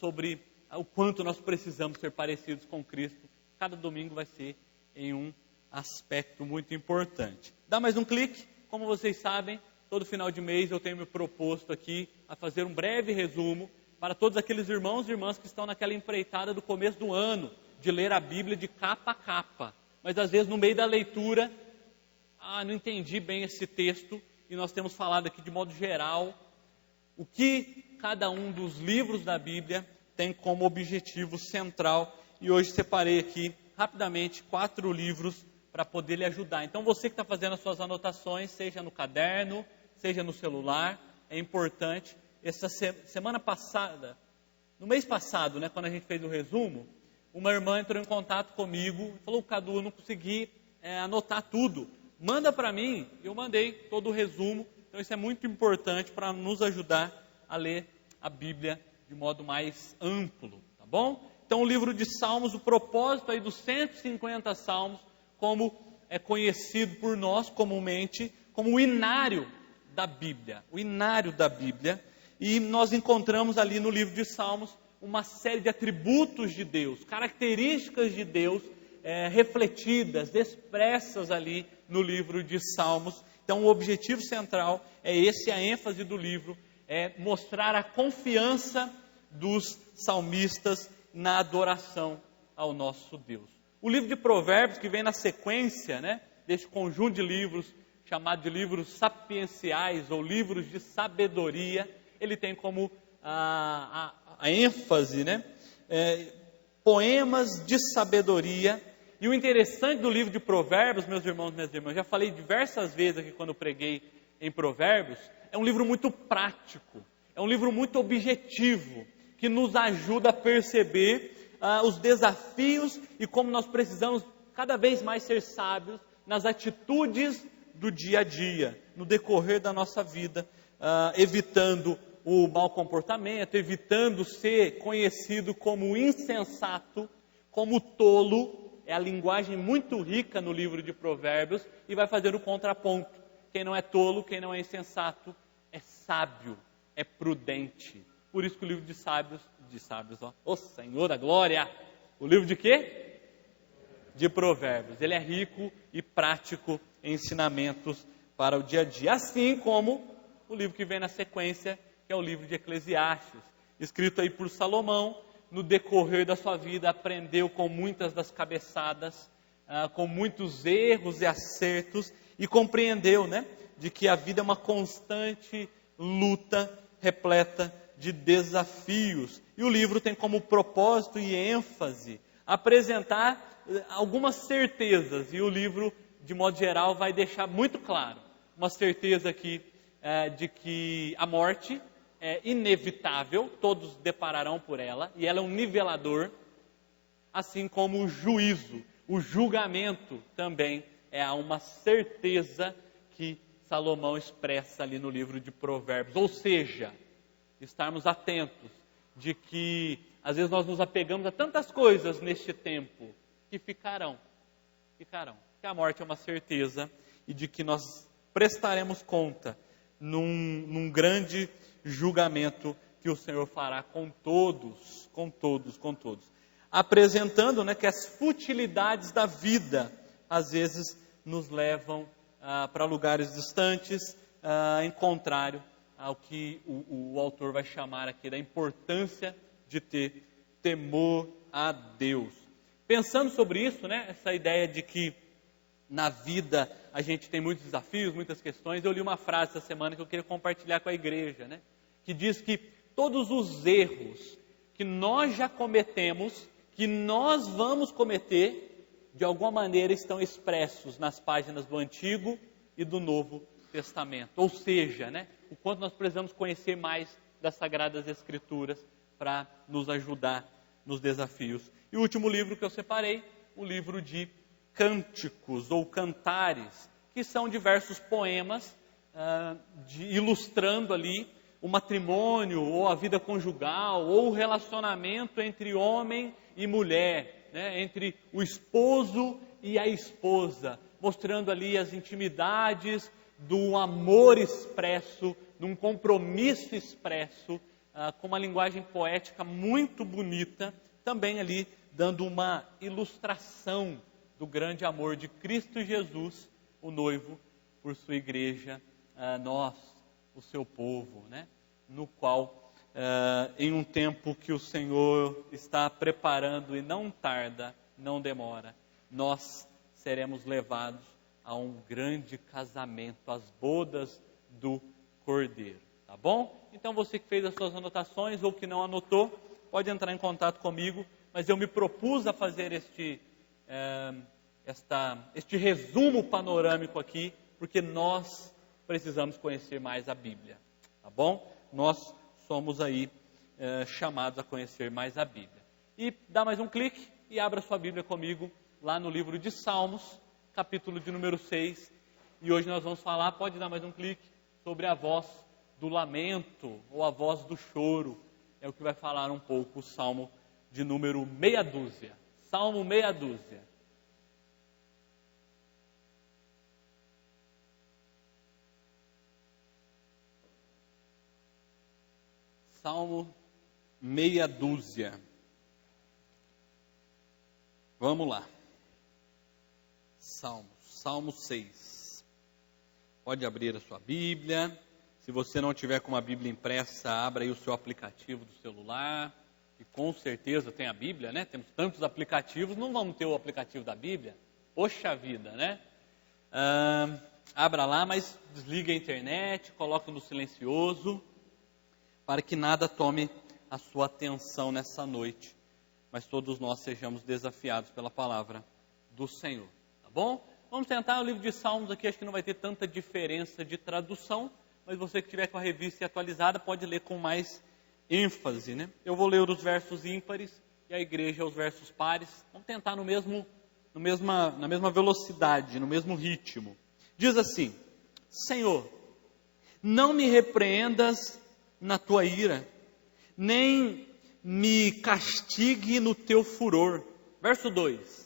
sobre o quanto nós precisamos ser parecidos com Cristo. Cada domingo vai ser em um aspecto muito importante. Dá mais um clique. Como vocês sabem, todo final de mês eu tenho me proposto aqui a fazer um breve resumo para todos aqueles irmãos e irmãs que estão naquela empreitada do começo do ano, de ler a Bíblia de capa a capa. Mas às vezes no meio da leitura, não entendi bem esse texto, e nós temos falado aqui de modo geral o que cada um dos livros da Bíblia tem como objetivo central. E hoje separei aqui rapidamente 4 livros para poder lhe ajudar. Então você que está fazendo as suas anotações, seja no caderno, seja no celular, é importante. Essa semana passada, no mês passado, né, quando a gente fez o resumo, uma irmã entrou em contato comigo e falou: Cadu, eu não consegui anotar tudo, manda para mim. Eu mandei todo o resumo. Então isso é muito importante para nos ajudar a ler a Bíblia de modo mais amplo, tá bom? Então o livro de Salmos, o propósito aí dos 150 Salmos, como é conhecido por nós comumente, como o inário da Bíblia, o inário da Bíblia. E nós encontramos ali no livro de Salmos uma série de atributos de Deus, características de Deus refletidas, expressas ali no livro de Salmos. Então o objetivo central é esse, a ênfase do livro é mostrar a confiança dos salmistas na adoração ao nosso Deus. O livro de Provérbios, que vem na sequência, né, deste conjunto de livros, chamado de livros sapienciais ou livros de sabedoria, ele tem como a ênfase, né, poemas de sabedoria. E o interessante do livro de Provérbios, meus irmãos e minhas irmãs, já falei diversas vezes aqui quando preguei em Provérbios, é um livro muito prático, é um livro muito objetivo, que nos ajuda a perceber os desafios e como nós precisamos cada vez mais ser sábios nas atitudes do dia a dia, no decorrer da nossa vida, evitando o mau comportamento, evitando ser conhecido como insensato, como tolo. É a linguagem muito rica no livro de Provérbios e vai fazer o contraponto. Quem não é tolo, quem não é insensato, é sábio, é prudente. Por isso que o livro de sábios, ó Senhor da glória, o livro de quê? De Provérbios. Ele é rico e prático em ensinamentos para o dia a dia. Assim como o livro que vem na sequência, que é o livro de Eclesiastes, escrito aí por Salomão. No decorrer da sua vida, aprendeu com muitas das cabeçadas, com muitos erros e acertos, e compreendeu, né, de que a vida é uma constante luta repleta de desafios. E o livro tem como propósito e ênfase apresentar algumas certezas, e o livro, de modo geral, vai deixar muito claro uma certeza aqui de que a morte é inevitável, todos depararão por ela, e ela é um nivelador, assim como o juízo, o julgamento também é uma certeza que Salomão expressa ali no livro de Provérbios. Ou seja, estarmos atentos de que às vezes nós nos apegamos a tantas coisas neste tempo que ficarão, que a morte é uma certeza e de que nós prestaremos conta num grande julgamento que o Senhor fará com todos, apresentando, né, que as futilidades da vida às vezes nos levam para lugares distantes, em contrário ao que o autor vai chamar aqui da importância de ter temor a Deus. Pensando sobre isso, né, essa ideia de que na vida a gente tem muitos desafios, muitas questões. Eu li uma frase essa semana que eu queria compartilhar com a igreja, né? Que diz que todos os erros que nós já cometemos, que nós vamos cometer, de alguma maneira estão expressos nas páginas do Antigo e do Novo Testamento. Ou seja, né, o quanto nós precisamos conhecer mais das Sagradas Escrituras para nos ajudar nos desafios. E o último livro que eu separei, o livro de Cânticos ou Cantares, que são diversos poemas ilustrando ali o matrimônio, ou a vida conjugal, ou o relacionamento entre homem e mulher, né? Entre o esposo e a esposa, mostrando ali as intimidades do amor expresso, de um compromisso expresso, com uma linguagem poética muito bonita, também ali dando uma ilustração do grande amor de Cristo Jesus, o noivo, por sua igreja, nós, o seu povo, né? No qual, em um tempo que o Senhor está preparando e não tarda, não demora, nós seremos levados a um grande casamento, às bodas do Cordeiro, tá bom? Então você que fez as suas anotações ou que não anotou, pode entrar em contato comigo, mas eu me propus a fazer este resumo panorâmico aqui, porque nós precisamos conhecer mais a Bíblia, tá bom? Nós somos aí chamados a conhecer mais a Bíblia. E dá mais um clique e abra sua Bíblia comigo lá no livro de Salmos, capítulo de número 6. E hoje nós vamos falar, pode dar mais um clique, sobre a voz do lamento ou a voz do choro. É o que vai falar um pouco o Salmo de número meia dúzia. Salmo meia dúzia. Salmo meia dúzia. Vamos lá. Salmo 6. Pode abrir a sua Bíblia. Se você não tiver com uma Bíblia impressa, abra aí o seu aplicativo do celular, que com certeza tem a Bíblia, né? Temos tantos aplicativos, não vamos ter o aplicativo da Bíblia? Poxa vida, né? Abra lá, mas desligue a internet, coloque no silencioso, para que nada tome a sua atenção nessa noite, mas todos nós sejamos desafiados pela palavra do Senhor. Tá bom? Vamos tentar o livro de Salmos aqui, acho que não vai ter tanta diferença de tradução, mas você que tiver com a revista atualizada pode ler com mais ênfase, né? Eu vou ler os versos ímpares e a igreja os versos pares. Vamos tentar na mesma velocidade, no mesmo ritmo. Diz assim: Senhor, não me repreendas na tua ira, nem me castigue no teu furor. Verso 2.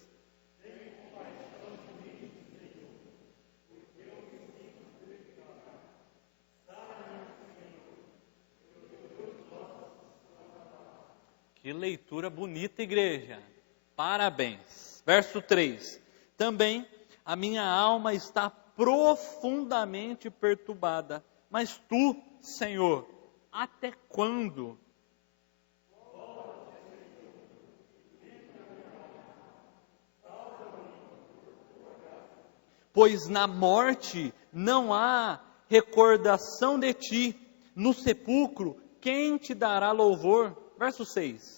Que leitura bonita, igreja. Parabéns. Verso 3. Também a minha alma está profundamente perturbada. Mas tu, Senhor, até quando? Pois na morte não há recordação de ti. No sepulcro, quem te dará louvor? Verso 6.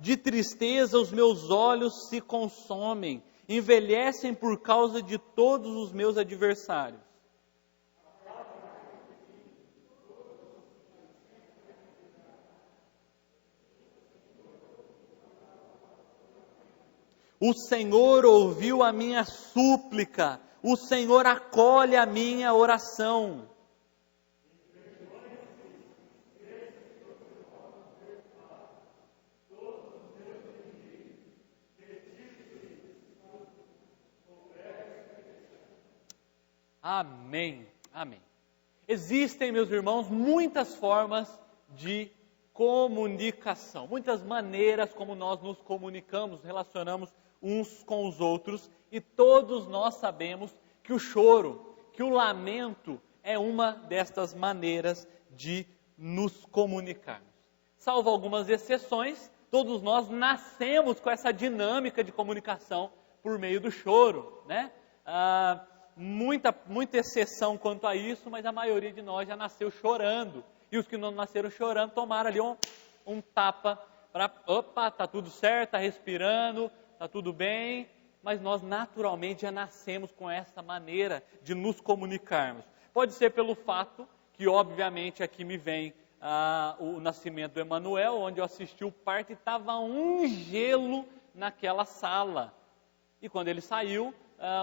De tristeza os meus olhos se consomem, envelhecem por causa de todos os meus adversários. O Senhor ouviu a minha súplica, o Senhor acolhe a minha oração. Amém, amém. Existem, meus irmãos, muitas formas de comunicação, muitas maneiras como nós nos comunicamos, relacionamos uns com os outros, e todos nós sabemos que o choro, que o lamento é uma destas maneiras de nos comunicarmos. Salvo algumas exceções, todos nós nascemos com essa dinâmica de comunicação por meio do choro, né? Muita exceção quanto a isso, mas a maioria de nós já nasceu chorando. E os que não nasceram chorando tomaram ali um tapa para, opa, tá tudo certo, tá respirando, tá tudo bem. Mas nós naturalmente já nascemos com essa maneira de nos comunicarmos. Pode ser pelo fato que, obviamente, aqui me vem o nascimento do Emanuel, onde eu assisti o parto e estava um gelo naquela sala. E quando ele saiu,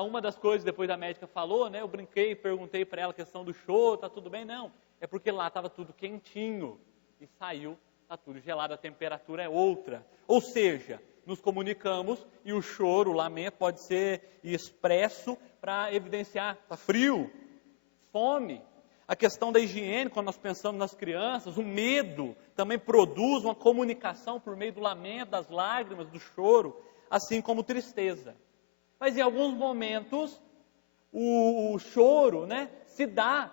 uma das coisas, depois a médica falou, né, eu brinquei, perguntei para ela a questão do choro, está tudo bem? Não, é porque lá estava tudo quentinho e saiu, está tudo gelado, a temperatura é outra. Ou seja, nos comunicamos e o choro, o lamento pode ser expresso para evidenciar, está frio, fome. A questão da higiene, quando nós pensamos nas crianças, o medo também produz uma comunicação por meio do lamento, das lágrimas, do choro, assim como tristeza. Mas em alguns momentos, o choro, né, se dá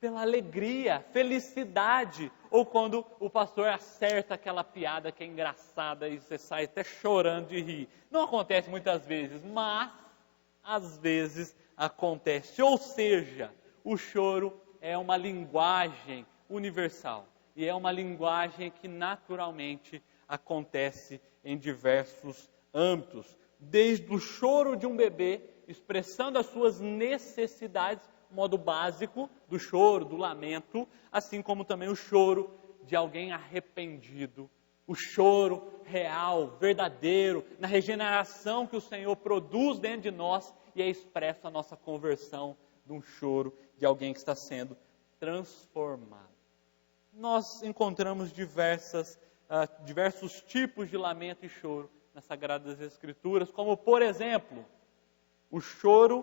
pela alegria, felicidade, ou quando o pastor acerta aquela piada que é engraçada e você sai até chorando de rir. Não acontece muitas vezes, mas às vezes acontece. Ou seja, o choro é uma linguagem universal e é uma linguagem que naturalmente acontece em diversos âmbitos. Desde o choro de um bebê, expressando as suas necessidades, modo básico do choro, do lamento, assim como também o choro de alguém arrependido, o choro real, verdadeiro, na regeneração que o Senhor produz dentro de nós e é expresso a nossa conversão de um choro de alguém que está sendo transformado. Nós encontramos diversos tipos de lamento e choro nas Sagradas Escrituras, como, por exemplo, o choro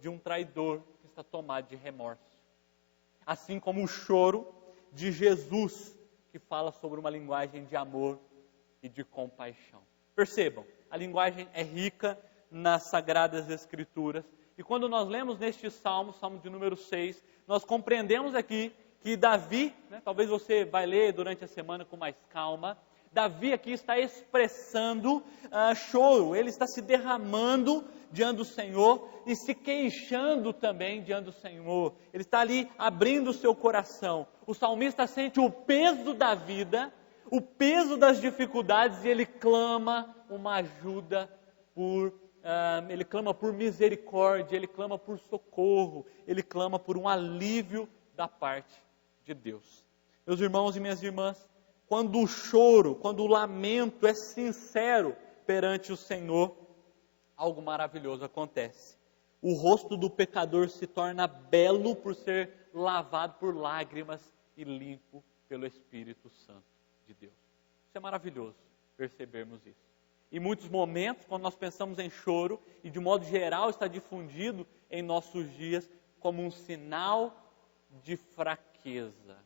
de um traidor que está tomado de remorso. Assim como o choro de Jesus, que fala sobre uma linguagem de amor e de compaixão. Percebam, a linguagem é rica nas Sagradas Escrituras. E quando nós lemos neste Salmo de número 6, nós compreendemos aqui que Davi, né, talvez você vai ler durante a semana com mais calma, Davi aqui está expressando choro, ele está se derramando diante do Senhor e se queixando também diante do Senhor. Ele está ali abrindo o seu coração. O salmista sente o peso da vida, o peso das dificuldades, e ele clama uma ajuda ele clama por misericórdia, ele clama por socorro, ele clama por um alívio da parte de Deus. Meus irmãos e minhas irmãs, quando o choro, quando o lamento é sincero perante o Senhor, algo maravilhoso acontece. O rosto do pecador se torna belo por ser lavado por lágrimas e limpo pelo Espírito Santo de Deus. Isso é maravilhoso, percebermos isso. Em muitos momentos, quando nós pensamos em choro, e de modo geral está difundido em nossos dias como um sinal de fraqueza.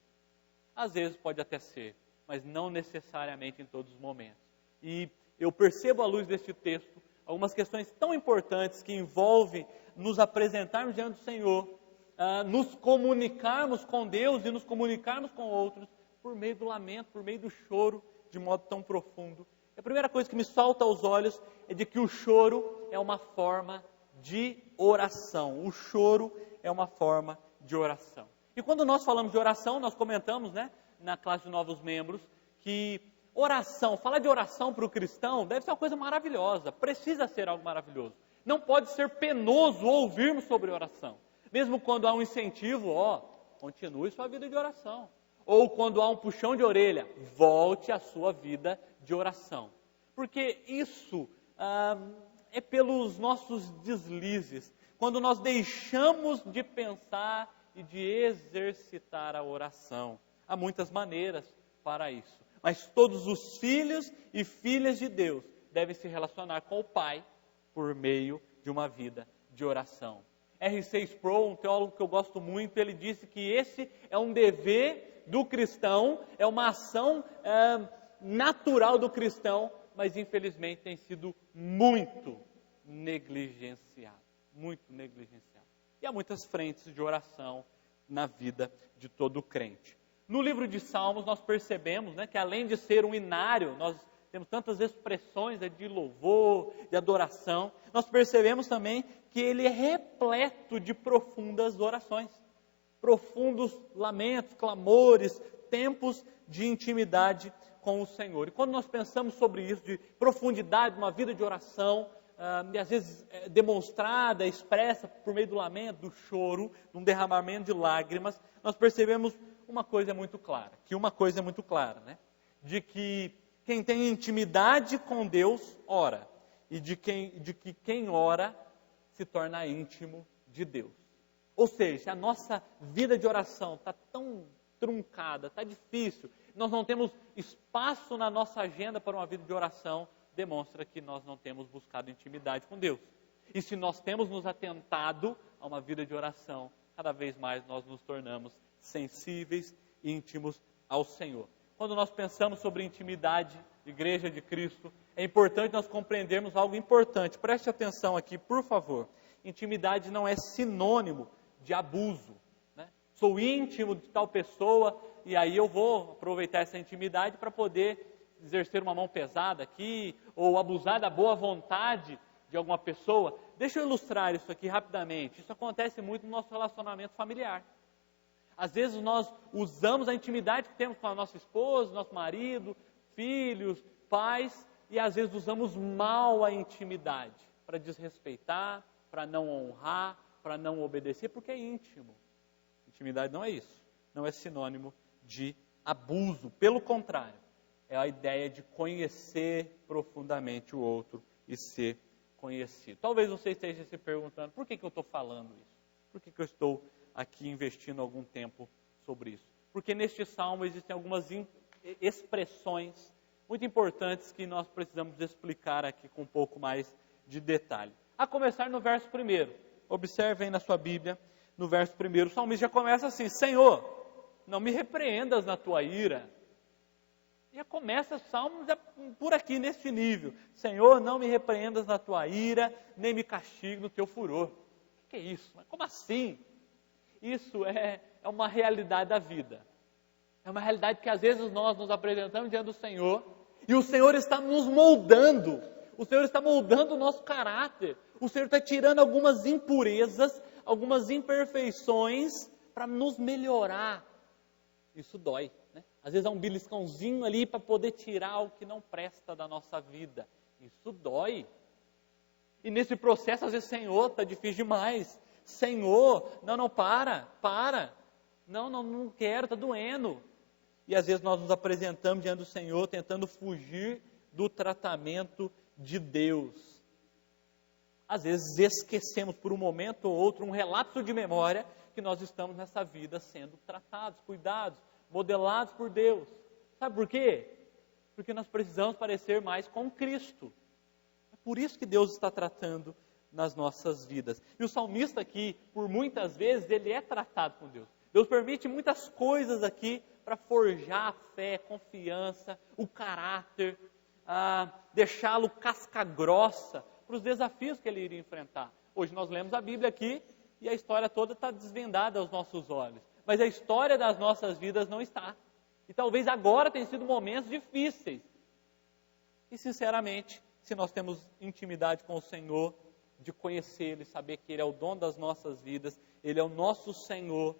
Às vezes pode até ser, mas não necessariamente em todos os momentos. E eu percebo à luz deste texto algumas questões tão importantes que envolvem nos apresentarmos diante do Senhor, nos comunicarmos com Deus e nos comunicarmos com outros por meio do lamento, por meio do choro, de modo tão profundo. A primeira coisa que me salta aos olhos é de que o choro é uma forma de oração. O choro é uma forma de oração. E quando nós falamos de oração, nós comentamos, na classe de novos membros, que oração, falar de oração para o cristão deve ser uma coisa maravilhosa, precisa ser algo maravilhoso. Não pode ser penoso ouvirmos sobre oração. Mesmo quando há um incentivo, continue sua vida de oração. Ou quando há um puxão de orelha, volte à sua vida de oração. Porque isso é pelos nossos deslizes, quando nós deixamos de pensar e de exercitar a oração. Há muitas maneiras para isso. Mas todos os filhos e filhas de Deus devem se relacionar com o Pai por meio de uma vida de oração. R.C. Sproul, um teólogo que eu gosto muito, ele disse que esse é um dever do cristão, é uma ação natural do cristão, mas infelizmente tem sido muito negligenciado. Muito negligenciado. E há muitas frentes de oração na vida de todo crente. No livro de Salmos nós percebemos que além de ser um inário, nós temos tantas expressões de louvor, de adoração, nós percebemos também que ele é repleto de profundas orações, profundos lamentos, clamores, tempos de intimidade com o Senhor. E quando nós pensamos sobre isso, de profundidade, uma vida de oração, e às vezes demonstrada, expressa por meio do lamento, do choro, de um derramamento de lágrimas, nós percebemos uma coisa muito clara, de que quem tem intimidade com Deus, ora, e de que quem ora se torna íntimo de Deus. Ou seja, a nossa vida de oração está tão truncada, está difícil, nós não temos espaço na nossa agenda para uma vida de oração, demonstra que nós não temos buscado intimidade com Deus. E se nós temos nos atentado a uma vida de oração, cada vez mais nós nos tornamos sensíveis e íntimos ao Senhor. Quando nós pensamos sobre intimidade, Igreja de Cristo, é importante nós compreendermos algo importante. Preste atenção aqui, por favor. Intimidade não é sinônimo de abuso. Sou íntimo de tal pessoa e aí eu vou aproveitar essa intimidade para poder exercer uma mão pesada aqui, ou abusar da boa vontade de alguma pessoa. Deixa eu ilustrar isso aqui rapidamente. Isso acontece muito no nosso relacionamento familiar. Às vezes nós usamos a intimidade que temos com a nossa esposa, nosso marido, filhos, pais, e às vezes usamos mal a intimidade para desrespeitar, para não honrar, para não obedecer, porque é íntimo. Intimidade não é isso, não é sinônimo de abuso, pelo contrário, é a ideia de conhecer profundamente o outro e ser conhecido. Talvez você esteja se perguntando, por que eu estou falando isso? Por que eu estou aqui investindo algum tempo sobre isso? Porque neste salmo existem algumas expressões muito importantes que nós precisamos explicar aqui com um pouco mais de detalhe. A começar no verso 1. Observe aí na sua Bíblia, no verso 1, o salmista já começa assim: Senhor, não me repreendas na tua ira. Já começa o salmo por aqui, neste nível. Senhor, não me repreendas na tua ira, nem me castigue no teu furor. O que é isso? Como assim? Isso é uma realidade da vida. É uma realidade que às vezes nós nos apresentamos diante do Senhor, e o Senhor está nos moldando. o Senhor está moldando o nosso caráter, o Senhor está tirando algumas impurezas, algumas imperfeições para nos melhorar. Isso dói, né? Às vezes há um beliscãozinho ali para poder tirar o que não presta da nossa vida. Isso dói. E nesse processo, às vezes, Senhor, está difícil demais. Senhor, não, para. Não quero, está doendo. E às vezes nós nos apresentamos diante do Senhor, tentando fugir do tratamento de Deus. Às vezes esquecemos por um momento ou outro, um relapso de memória, que nós estamos nessa vida sendo tratados, cuidados, modelados por Deus. Sabe por quê? Porque nós precisamos parecer mais com Cristo. É por isso que Deus está tratando nas nossas vidas. E o salmista aqui, por muitas vezes, ele é tratado com Deus. Deus permite muitas coisas aqui para forjar a fé, confiança, o caráter, deixá-lo casca grossa para os desafios que ele iria enfrentar. Hoje nós lemos a Bíblia aqui e a história toda está desvendada aos nossos olhos. Mas a história das nossas vidas não está. E talvez agora tenham sido momentos difíceis. E sinceramente, se nós temos intimidade com o Senhor, de conhecê-lo e saber que Ele é o dono das nossas vidas, Ele é o nosso Senhor,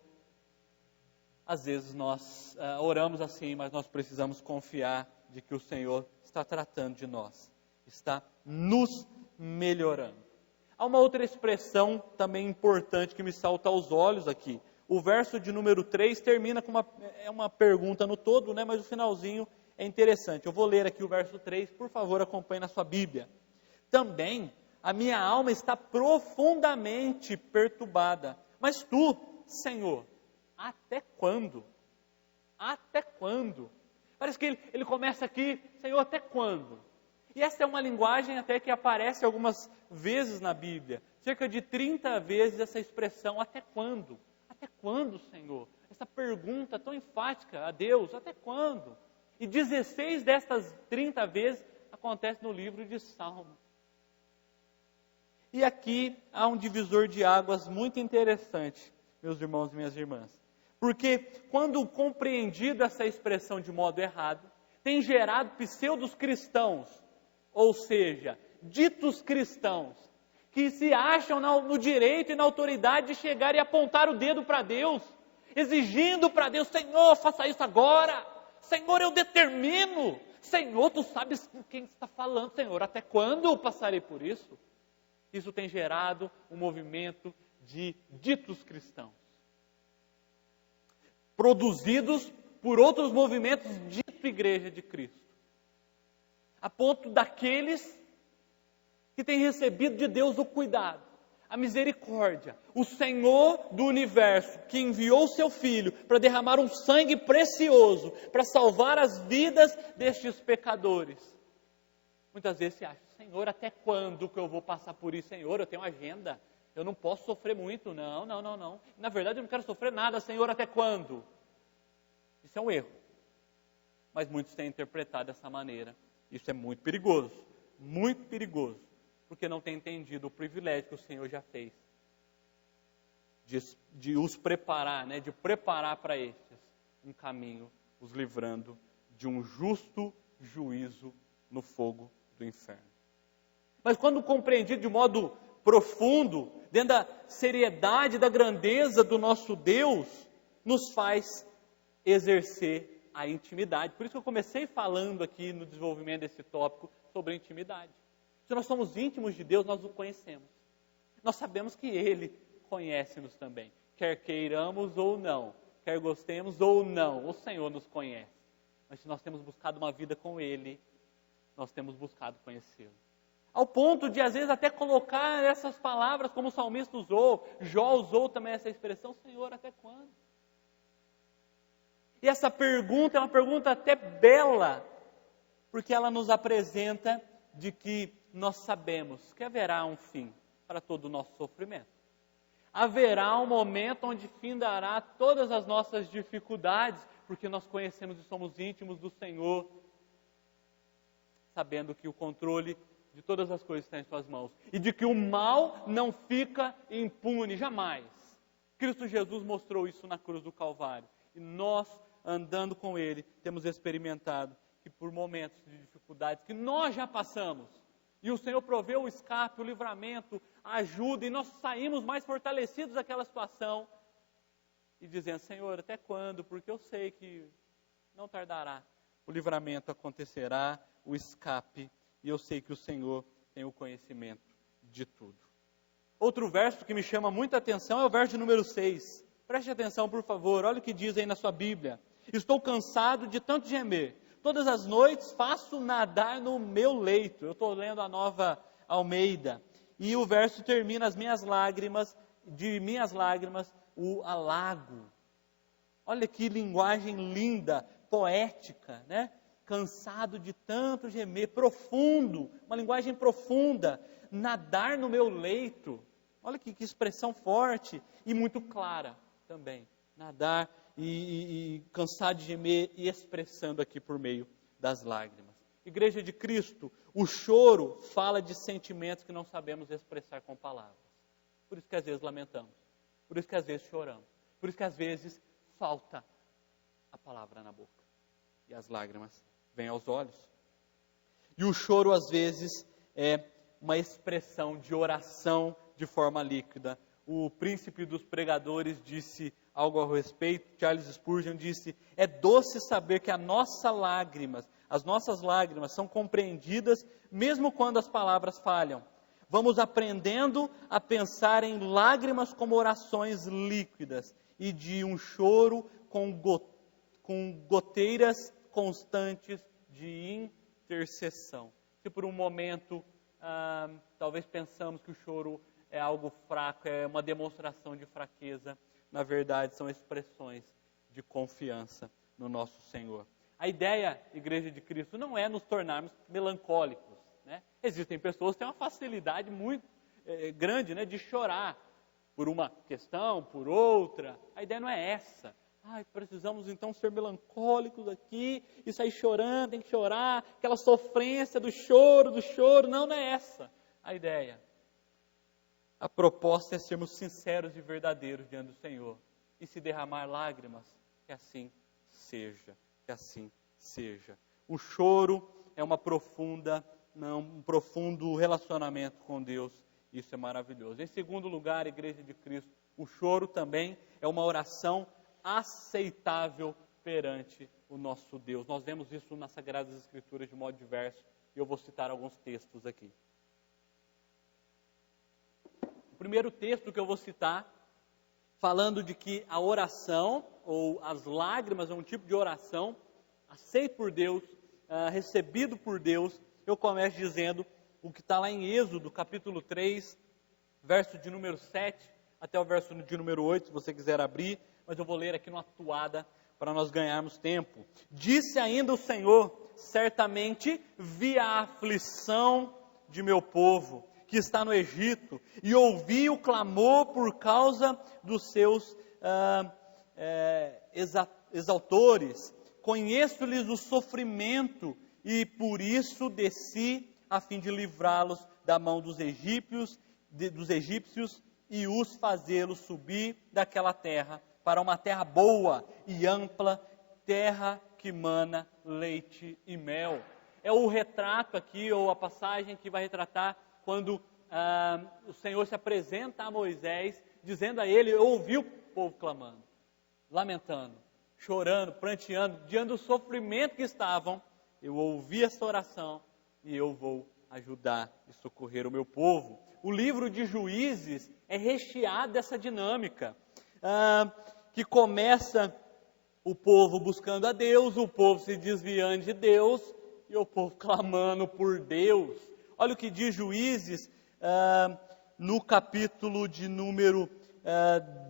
às vezes nós oramos assim, mas nós precisamos confiar de que o Senhor está tratando de nós, está nos melhorando. Há uma outra expressão também importante que me salta aos olhos aqui. O verso de número 3 termina com uma pergunta no todo, né, mas o finalzinho é interessante. Eu vou ler aqui o verso 3, por favor, acompanhe na sua Bíblia. Também a minha alma está profundamente perturbada. Mas tu, Senhor, até quando? Até quando? Parece que ele começa aqui, Senhor, até quando? E essa é uma linguagem até que aparece algumas vezes na Bíblia. Cerca de 30 vezes essa expressão, até quando? Até quando, Senhor? Essa pergunta tão enfática a Deus, até quando? E 16 dessas 30 vezes acontece no livro de Salmos. E aqui há um divisor de águas muito interessante, meus irmãos e minhas irmãs. Porque quando compreendida essa expressão de modo errado, tem gerado pseudos cristãos, ou seja, ditos cristãos, que se acham no direito e na autoridade de chegar e apontar o dedo para Deus, exigindo para Deus, Senhor, faça isso agora, Senhor, eu determino, Senhor, tu sabes com quem está falando, Senhor, até quando eu passarei por isso? Isso tem gerado um movimento de ditos cristãos, produzidos por outros movimentos dito Igreja de Cristo, a ponto daqueles que têm recebido de Deus o cuidado, a misericórdia, o Senhor do universo, que enviou o seu Filho para derramar um sangue precioso, para salvar as vidas destes pecadores. Muitas vezes se acha, Senhor, até quando que eu vou passar por isso? Senhor, eu tenho agenda, eu não posso sofrer muito. Não. Na verdade, eu não quero sofrer nada, Senhor, até quando? Isso é um erro. Mas muitos têm interpretado dessa maneira. Isso é muito perigoso, porque não têm entendido o privilégio que o Senhor já fez de os preparar, de preparar para estes um caminho, os livrando de um justo juízo no fogo do inferno. Mas quando compreendido de modo profundo, dentro da seriedade, da grandeza do nosso Deus, nos faz exercer a intimidade. Por isso que eu comecei falando aqui no desenvolvimento desse tópico sobre a intimidade. Se nós somos íntimos de Deus, nós o conhecemos. Nós sabemos que Ele conhece-nos também. Quer queiramos ou não, quer gostemos ou não, o Senhor nos conhece. Mas se nós temos buscado uma vida com Ele, nós temos buscado conhecê-lo. Ao ponto de, às vezes, até colocar essas palavras como o salmista usou, Jó usou também essa expressão, Senhor, até quando? E essa pergunta é uma pergunta até bela, porque ela nos apresenta de que nós sabemos que haverá um fim para todo o nosso sofrimento. Haverá um momento onde findará todas as nossas dificuldades, porque nós conhecemos e somos íntimos do Senhor, sabendo que o controle de todas as coisas está em suas mãos, e de que o mal não fica impune, jamais. Cristo Jesus mostrou isso na cruz do Calvário, e nós, andando com Ele, temos experimentado que por momentos de dificuldades que nós já passamos, E o Senhor proveu o escape, o livramento, a ajuda, e nós saímos mais fortalecidos daquela situação. E dizendo, Senhor, até quando? Porque eu sei que não tardará. O livramento acontecerá, o escape, e eu sei que o Senhor tem o conhecimento de tudo. Outro verso que me chama muita atenção é o verso número 6. Preste atenção, por favor, olha o que diz aí na sua Bíblia. Estou cansado de tanto gemer. Todas as noites faço nadar no meu leito. Eu estou lendo a Nova Almeida. E o verso termina, de minhas lágrimas, o alago. Olha que linguagem linda, poética, né? Cansado de tanto gemer, profundo, uma linguagem profunda. Nadar no meu leito. Olha que expressão forte e muito clara também. Nadar e cansado de gemer e expressando aqui por meio das lágrimas. Igreja de Cristo, o choro fala de sentimentos que não sabemos expressar com palavras. Por isso que às vezes lamentamos, por isso que às vezes choramos, por isso que às vezes falta a palavra na boca e as lágrimas vêm aos olhos. E o choro às vezes é uma expressão de oração de forma líquida. O príncipe dos pregadores disse algo a respeito, Charles Spurgeon disse, é doce saber que as nossas lágrimas são compreendidas mesmo quando as palavras falham. Vamos aprendendo a pensar em lágrimas como orações líquidas e de um choro com goteiras constantes de intercessão. Se por um momento talvez pensamos que o choro é algo fraco, é uma demonstração de fraqueza, na verdade são expressões de confiança no nosso Senhor. A ideia, Igreja de Cristo, não é nos tornarmos melancólicos, né? Existem pessoas que têm uma facilidade muito grande, né, de chorar por uma questão, por outra. A ideia não é essa. Precisamos então ser melancólicos aqui e sair chorando, tem que chorar, aquela sofrência do choro, não é essa a ideia. A proposta é sermos sinceros e verdadeiros diante do Senhor. E se derramar lágrimas, que assim seja, que assim seja. O choro é um profundo relacionamento com Deus. Isso é maravilhoso. Em segundo lugar, Igreja de Cristo, o choro também é uma oração aceitável perante o nosso Deus. Nós vemos isso nas Sagradas Escrituras de modo diverso. E eu vou citar alguns textos aqui. O primeiro texto que eu vou citar, falando de que a oração, ou as lágrimas, é um tipo de oração, aceito por Deus, recebido por Deus, eu começo dizendo o que está lá em Êxodo, capítulo 3, verso de número 7, até o verso de número 8, se você quiser abrir, mas eu vou ler aqui numa toada, para nós ganharmos tempo. Disse ainda o Senhor, certamente vi a aflição de meu povo, que está no Egito, e ouvi o clamor por causa dos seus exaltores. Conheço-lhes o sofrimento, e por isso desci a fim de livrá-los da mão dos egípcios e os fazê-los subir daquela terra para uma terra boa e ampla, terra que mana leite e mel. É o retrato aqui, ou a passagem que vai retratar quando o Senhor se apresenta a Moisés, dizendo a ele, eu ouvi o povo clamando, lamentando, chorando, pranteando, diante do sofrimento que estavam, eu ouvi essa oração e eu vou ajudar e socorrer o meu povo. O livro de Juízes é recheado dessa dinâmica, que começa o povo buscando a Deus, o povo se desviando de Deus e o povo clamando por Deus. Olha o que diz Juízes no capítulo de número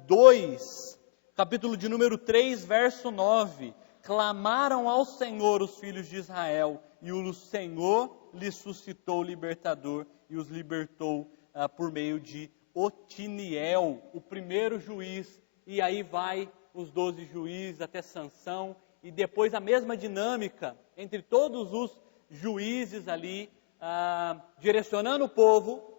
2, capítulo de número 3, verso 9. Clamaram ao Senhor os filhos de Israel, e o Senhor lhes suscitou o libertador, e os libertou por meio de Otiniel, o primeiro juiz, e aí vai os 12 juízes até Sansão, e depois a mesma dinâmica entre todos os juízes ali, direcionando o povo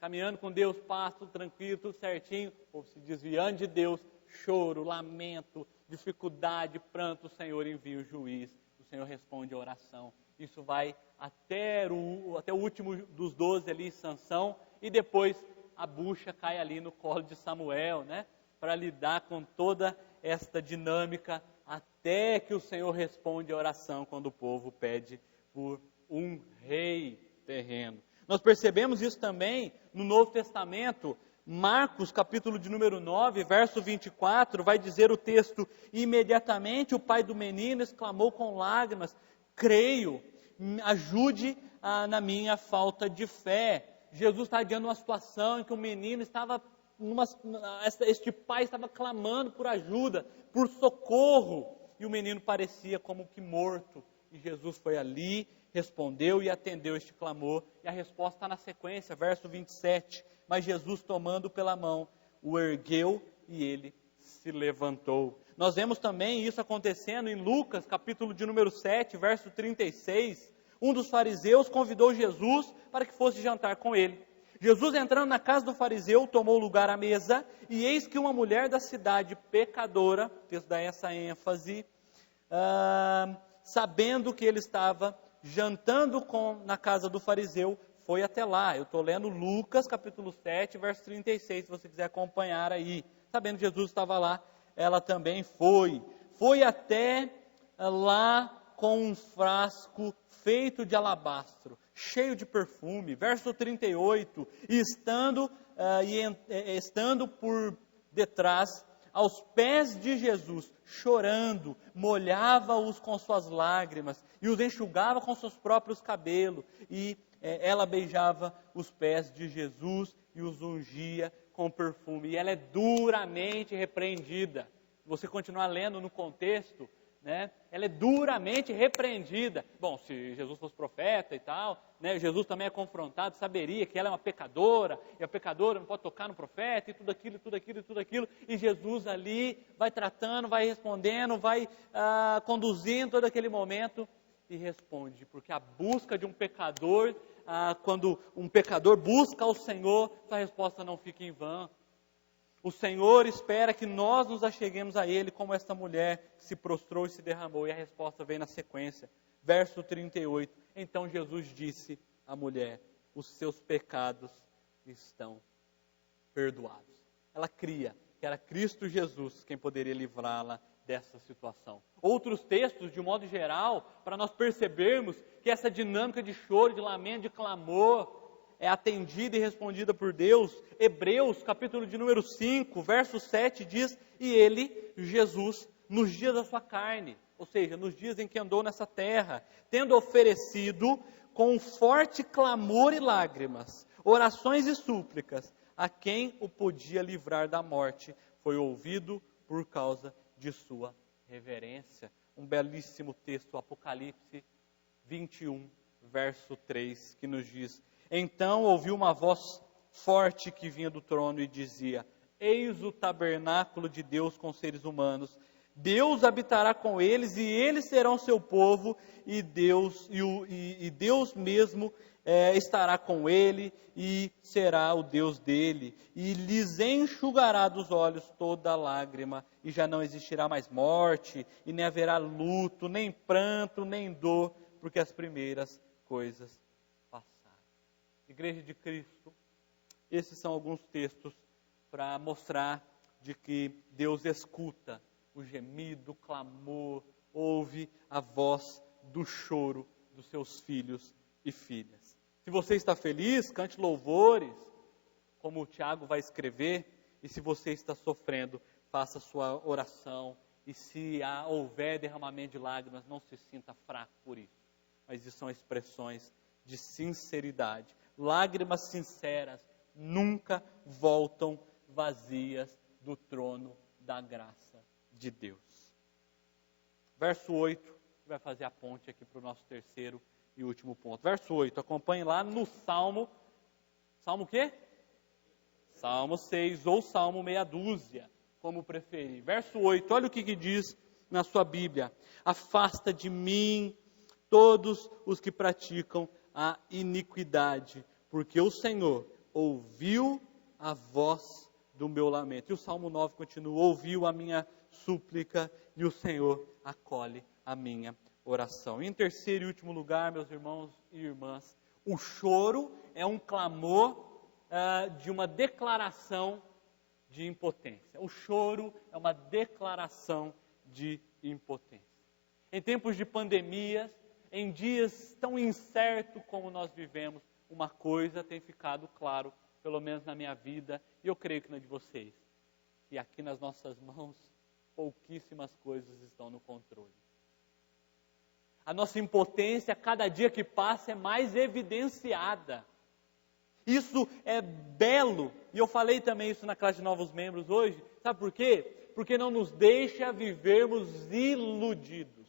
caminhando com Deus, passo tranquilo, tudo certinho, o povo se desviando de Deus, choro, lamento, dificuldade, pranto, o Senhor envia o juiz, o Senhor responde a oração Isso vai até o último dos 12 ali, Sansão, e depois a bucha cai ali no colo de Samuel, né? Para lidar com toda esta dinâmica, até que o Senhor responde a oração quando o povo pede por um rei terreno. Nós percebemos isso também no Novo Testamento. Marcos, capítulo de número 9, verso 24, vai dizer o texto: imediatamente o pai do menino exclamou com lágrimas: creio, ajude na minha falta de fé. Jesus está diante de uma situação em que o menino estava, este pai estava clamando por ajuda, por socorro, e o menino parecia como que morto. E Jesus foi ali, respondeu e atendeu este clamor, e a resposta está na sequência, verso 27, mas Jesus, tomando pela mão, o ergueu e ele se levantou. Nós vemos também isso acontecendo em Lucas, capítulo de número 7, verso 36, um dos fariseus convidou Jesus para que fosse jantar com ele. Jesus, entrando na casa do fariseu, tomou lugar à mesa, e eis que uma mulher da cidade pecadora, o texto dá essa ênfase, sabendo que ele estava jantando na casa do fariseu, foi até lá. Eu estou lendo Lucas, capítulo 7, verso 36, se você quiser acompanhar aí. Sabendo que Jesus estava lá, ela também foi até lá com um frasco feito de alabastro, cheio de perfume. Verso 38, estando por detrás, aos pés de Jesus, chorando, molhava-os com suas lágrimas e os enxugava com seus próprios cabelos. E ela beijava os pés de Jesus e os ungia com perfume. E ela é duramente repreendida. Se você continuar lendo no contexto, né, ela é duramente repreendida. Bom, se Jesus fosse profeta e tal, né, Jesus também é confrontado, saberia que ela é uma pecadora, e a pecadora não pode tocar no profeta, e tudo aquilo, e Jesus ali vai tratando, vai respondendo, vai conduzindo todo aquele momento, e responde, porque a busca de um pecador, quando um pecador busca ao Senhor, sua resposta não fica em vão. O Senhor espera que nós nos acheguemos a Ele, como esta mulher que se prostrou e se derramou, e a resposta vem na sequência. Verso 38, então Jesus disse à mulher: os seus pecados estão perdoados. Ela cria que era Cristo Jesus quem poderia livrá-la dessa situação. Outros textos, de modo geral, para nós percebermos que essa dinâmica de choro, de lamento, de clamor, é atendida e respondida por Deus. Hebreus, capítulo de número 5, verso 7, diz: e ele, Jesus, nos dias da sua carne, ou seja, nos dias em que andou nessa terra, tendo oferecido com forte clamor e lágrimas, orações e súplicas, a quem o podia livrar da morte, foi ouvido por causa de sua reverência. Um belíssimo texto, Apocalipse 21, verso 3, que nos diz: então ouviu uma voz forte que vinha do trono e dizia: eis o tabernáculo de Deus com seres humanos, Deus habitará com eles e eles serão seu povo, e Deus mesmo estará com ele e será o Deus dele, e lhes enxugará dos olhos toda lágrima, e já não existirá mais morte, e nem haverá luto, nem pranto, nem dor, porque as primeiras coisas passaram. Igreja de Cristo, esses são alguns textos para mostrar de que Deus escuta o gemido, o clamor, ouve a voz do choro dos seus filhos e filhas. Se você está feliz, cante louvores, como o Tiago vai escrever, e se você está sofrendo, faça sua oração, e se houver derramamento de lágrimas, não se sinta fraco por isso, mas isso são expressões de sinceridade. Lágrimas sinceras nunca voltam vazias do trono da graça de Deus. Verso 8, vai fazer a ponte aqui para o nosso terceiro e último ponto. Verso 8, acompanhe lá no Salmo o quê? Salmo 6 ou Salmo meia dúzia, como preferir. Verso 8, olha o que diz na sua Bíblia: afasta de mim todos os que praticam a iniquidade, porque o Senhor ouviu a voz do meu lamento. E o Salmo 9 continua: ouviu a minha súplica e o Senhor acolhe a minha oração. Em terceiro e último lugar, meus irmãos e irmãs, o choro é um clamor de uma declaração de impotência. O choro é uma declaração de impotência. Em tempos de pandemias, em dias tão incertos como nós vivemos, uma coisa tem ficado claro, pelo menos na minha vida, e eu creio que na de vocês, que aqui nas nossas mãos, pouquíssimas coisas estão no controle. A nossa impotência, cada dia que passa, é mais evidenciada. Isso é belo, e eu falei também isso na classe de novos membros hoje, sabe por quê? Porque não nos deixa vivermos iludidos.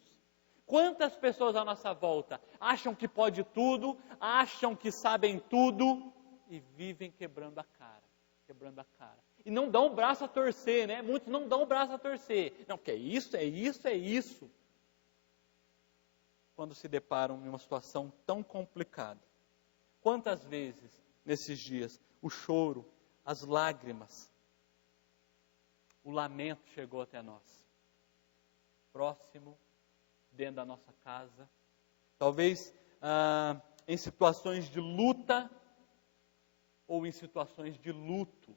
Quantas pessoas à nossa volta acham que pode tudo, acham que sabem tudo e vivem quebrando a cara. E não dão o braço a torcer, né? Muitos não dão o braço a torcer. Não, porque é isso. Quando se deparam em uma situação tão complicada. Quantas vezes, nesses dias, o choro, as lágrimas, o lamento chegou até nós. Próximo, dentro da nossa casa. Talvez em situações de luta ou em situações de luto.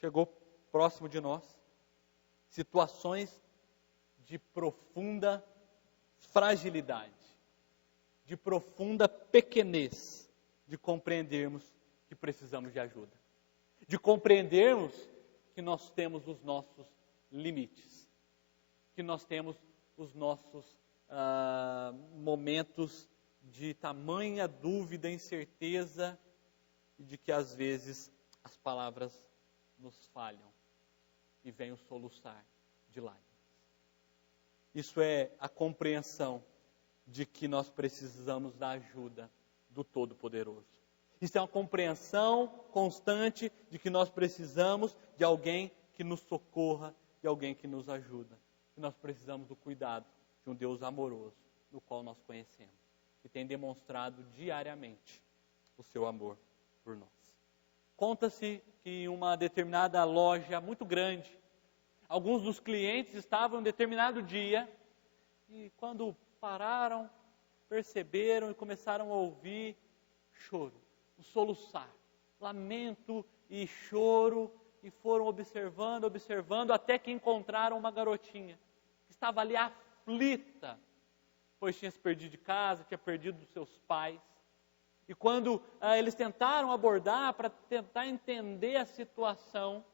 Chegou próximo de nós. Situações de profunda fragilidade, de profunda pequenez, de compreendermos que precisamos de ajuda, de compreendermos que nós temos os nossos limites, que nós temos os nossos momentos de tamanha dúvida, incerteza, e de que às vezes as palavras nos falham e vem o soluçar de lágrimas. Isso é a compreensão de que nós precisamos da ajuda do Todo-Poderoso. Isso é uma compreensão constante de que nós precisamos de alguém que nos socorra, de alguém que nos ajuda. Que nós precisamos do cuidado de um Deus amoroso, no qual nós conhecemos. E tem demonstrado diariamente o seu amor por nós. Conta-se que em uma determinada loja muito grande, alguns dos clientes estavam em um determinado dia e quando pararam, perceberam e começaram a ouvir choro, um soluçar, lamento e choro, e foram observando, até que encontraram uma garotinha que estava ali aflita, pois tinha se perdido de casa, tinha perdido dos seus pais. E quando eles tentaram abordar para tentar entender a situação,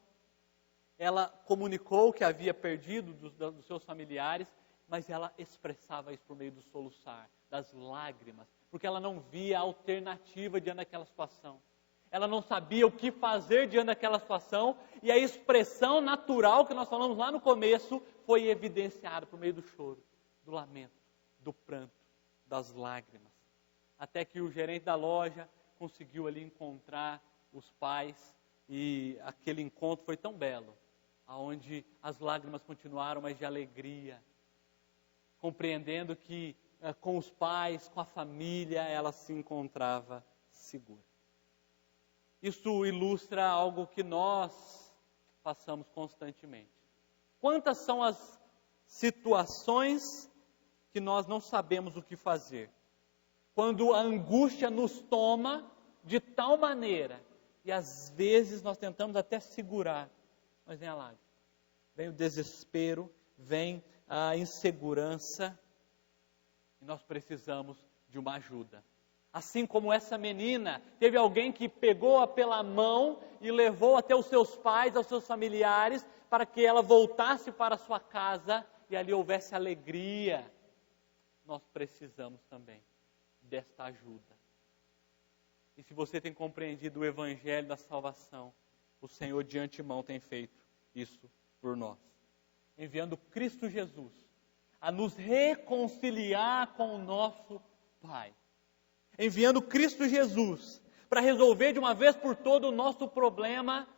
ela comunicou que havia perdido dos seus familiares, mas ela expressava isso por meio do soluçar, das lágrimas, porque ela não via alternativa diante daquela situação. Ela não sabia o que fazer diante daquela situação, e a expressão natural que nós falamos lá no começo foi evidenciada por meio do choro, do lamento, do pranto, das lágrimas. Até que o gerente da loja conseguiu ali encontrar os pais, e aquele encontro foi tão belo, onde as lágrimas continuaram, mas de alegria, compreendendo que com os pais, com a família, ela se encontrava segura. Isso ilustra algo que nós passamos constantemente. Quantas são as situações que nós não sabemos o que fazer? Quando a angústia nos toma de tal maneira, e às vezes nós tentamos até segurar, mas vem a lágrima, vem o desespero, vem a insegurança, e nós precisamos de uma ajuda. Assim como essa menina, teve alguém que pegou-a pela mão e levou até os seus pais, aos seus familiares, para que ela voltasse para a sua casa e ali houvesse alegria. Nós precisamos também desta ajuda. E se você tem compreendido o Evangelho da salvação, o Senhor de antemão tem feito isso por nós, enviando Cristo Jesus a nos reconciliar com o nosso Pai. Enviando Cristo Jesus para resolver de uma vez por todas o nosso problema,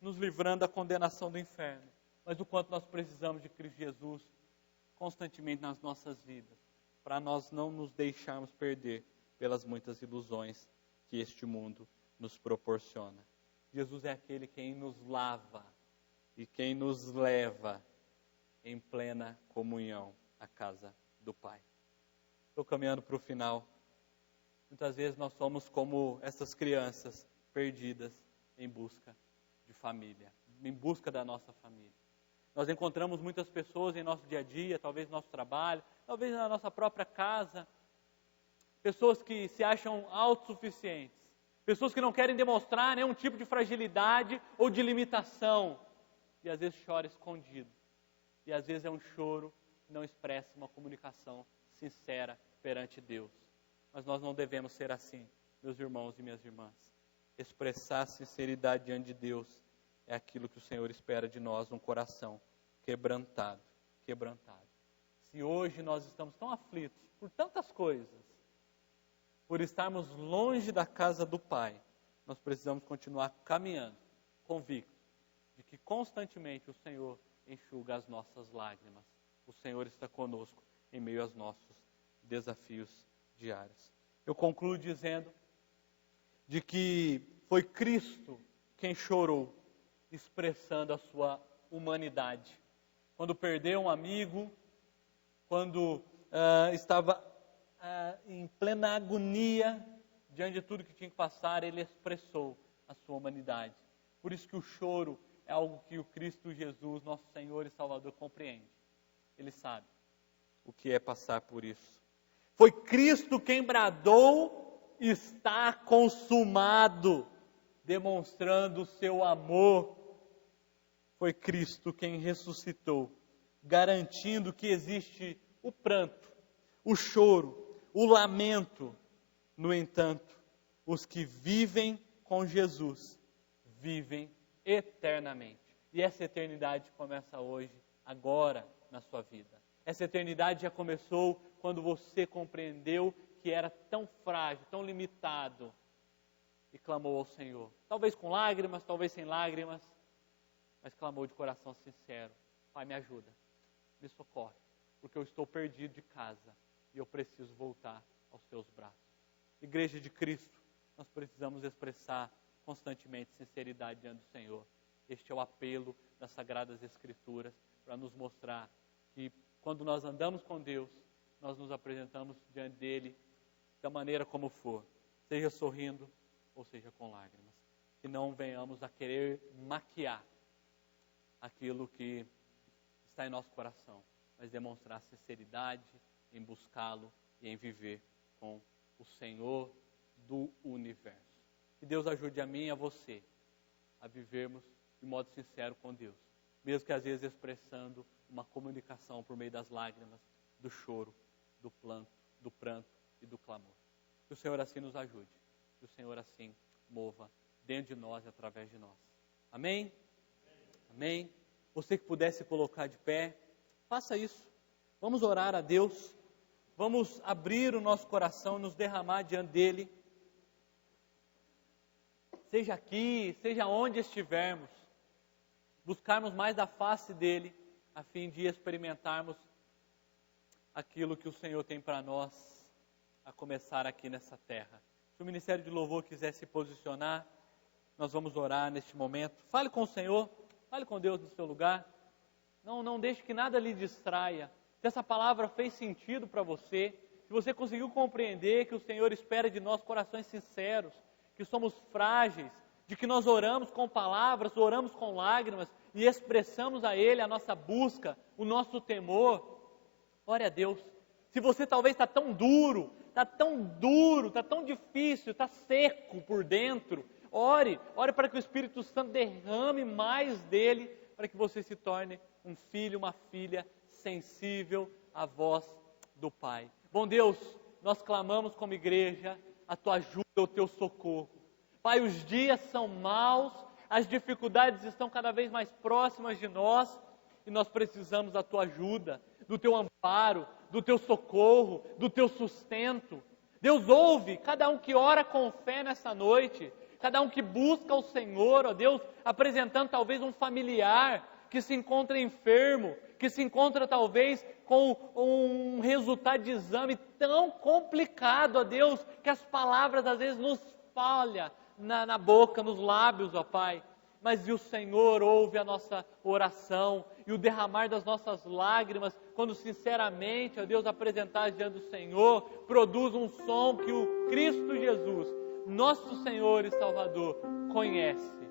nos livrando da condenação do inferno. Mas o quanto nós precisamos de Cristo Jesus constantemente nas nossas vidas, para nós não nos deixarmos perder pelas muitas ilusões que este mundo nos proporciona. Jesus é aquele quem nos lava e quem nos leva em plena comunhão à casa do Pai. Estou caminhando para o final. Muitas vezes nós somos como essas crianças perdidas em busca de família, em busca da nossa família. Nós encontramos muitas pessoas em nosso dia a dia, talvez no nosso trabalho, talvez na nossa própria casa, pessoas que se acham autossuficientes, pessoas que não querem demonstrar nenhum tipo de fragilidade ou de limitação, e às vezes choram escondido, e às vezes é um choro que não expressa uma comunicação sincera perante Deus. Mas nós não devemos ser assim, meus irmãos e minhas irmãs. Expressar sinceridade diante de Deus é aquilo que o Senhor espera de nós, um coração quebrantado. Se hoje nós estamos tão aflitos por tantas coisas, por estarmos longe da casa do Pai, nós precisamos continuar caminhando, convictos de que constantemente o Senhor enxuga as nossas lágrimas. O Senhor está conosco em meio aos nossos desafios diários. Eu concluo dizendo de que foi Cristo quem chorou, expressando a sua humanidade. Quando perdeu um amigo, quando estava em plena agonia, diante de tudo que tinha que passar, ele expressou a sua humanidade. Por isso que o choro é algo que o Cristo Jesus, nosso Senhor e Salvador, compreende. Ele sabe o que é passar por isso. Foi Cristo quem bradou, está consumado, demonstrando o seu amor. Foi Cristo quem ressuscitou, garantindo que existe o pranto, o choro, o lamento. No entanto, os que vivem com Jesus vivem eternamente. E essa eternidade começa hoje, agora, na sua vida. Essa eternidade já começou quando você compreendeu que era tão frágil, tão limitado, e clamou ao Senhor. Talvez com lágrimas, talvez sem lágrimas, mas clamou de coração sincero: Pai, me ajuda, me socorre, porque eu estou perdido de casa e eu preciso voltar aos teus braços. Igreja de Cristo, nós precisamos expressar constantemente sinceridade diante do Senhor. Este é o apelo das Sagradas Escrituras para nos mostrar que quando nós andamos com Deus, nós nos apresentamos diante dele da maneira como for, seja sorrindo ou seja com lágrimas. Que não venhamos a querer maquiar aquilo que está em nosso coração, mas demonstrar sinceridade em buscá-lo e em viver com o Senhor do universo. Que Deus ajude a mim e a você a vivermos de modo sincero com Deus, mesmo que às vezes expressando uma comunicação por meio das lágrimas, do choro, do pranto e do clamor. Que o Senhor assim nos ajude, que o Senhor assim mova dentro de nós e através de nós. Amém? Amém? Você que pudesse colocar de pé, faça isso. Vamos orar a Deus. Vamos abrir o nosso coração e nos derramar diante dEle. Seja aqui, seja onde estivermos, buscarmos mais da face dEle, a fim de experimentarmos aquilo que o Senhor tem para nós, a começar aqui nessa terra. Se o Ministério de Louvor quiser se posicionar, nós vamos orar neste momento. Fale com o Senhor, fale com Deus no seu lugar. Não deixe que nada lhe distraia. Se essa palavra fez sentido para você, se você conseguiu compreender que o Senhor espera de nós corações sinceros, que somos frágeis, de que nós oramos com palavras, oramos com lágrimas e expressamos a Ele a nossa busca, o nosso temor, ore a Deus. Se você talvez está tão duro, está tão difícil, está seco por dentro, ore para que o Espírito Santo derrame mais dele, para que você se torne um filho, uma filha sensível à voz do Pai. Bom Deus, nós clamamos como igreja a Tua ajuda, o Teu socorro. Pai, os dias são maus, as dificuldades estão cada vez mais próximas de nós e nós precisamos da Tua ajuda, do Teu amparo, do Teu socorro, do Teu sustento. Deus, ouve cada um que ora com fé nessa noite, cada um que busca o Senhor, ó Deus, apresentando talvez um familiar que se encontra enfermo, que se encontra talvez com um resultado de exame tão complicado, ó Deus, que as palavras às vezes nos falham na boca, nos lábios, ó Pai. Mas o Senhor ouve a nossa oração e o derramar das nossas lágrimas quando sinceramente, ó Deus, apresentados diante do Senhor, produz um som que o Cristo Jesus, nosso Senhor e Salvador, conhece.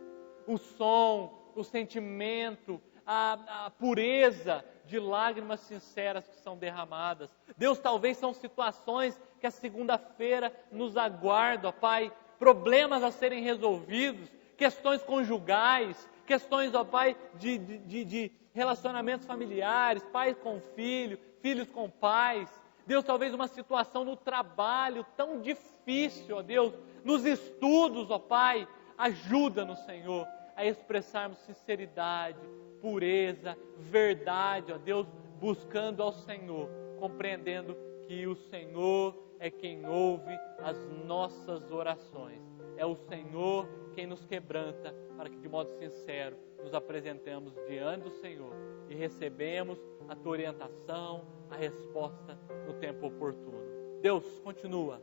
O som, o sentimento, a pureza de lágrimas sinceras que são derramadas. Deus, talvez são situações que a segunda-feira nos aguarda, ó Pai, problemas a serem resolvidos, questões conjugais, questões, ó Pai, de relacionamentos familiares, pais com filho, filhos com pais. Deus, talvez uma situação no trabalho tão difícil, ó Deus, nos estudos, ó Pai, ajuda-nos, Senhor, a expressarmos sinceridade, pureza, verdade, ó Deus, buscando ao Senhor, compreendendo que o Senhor é quem ouve as nossas orações. É o Senhor quem nos quebranta para que de modo sincero nos apresentemos diante do Senhor e recebemos a tua orientação, a resposta no tempo oportuno. Deus, continua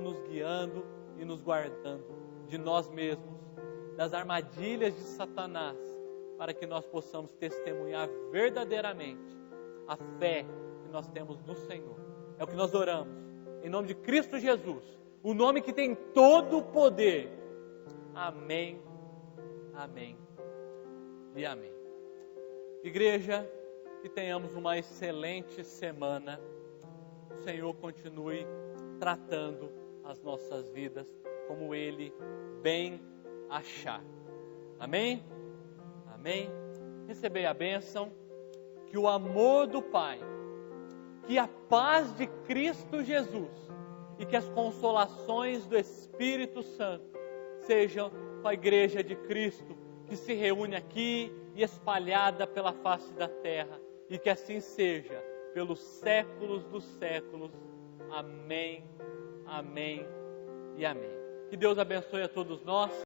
nos guiando e nos guardando de nós mesmos, das armadilhas de Satanás, para que nós possamos testemunhar verdadeiramente a fé que nós temos no Senhor. É o que nós oramos, em nome de Cristo Jesus, o nome que tem todo o poder. Amém, amém e amém. Igreja, que tenhamos uma excelente semana. O Senhor continue tratando as nossas vidas como Ele bem achar. Amém? Amém? Recebei a bênção, que o amor do Pai, que a paz de Cristo Jesus e que as consolações do Espírito Santo sejam com a Igreja de Cristo que se reúne aqui e espalhada pela face da terra, e que assim seja pelos séculos dos séculos. Amém, amém e amém. Que Deus abençoe a todos nós.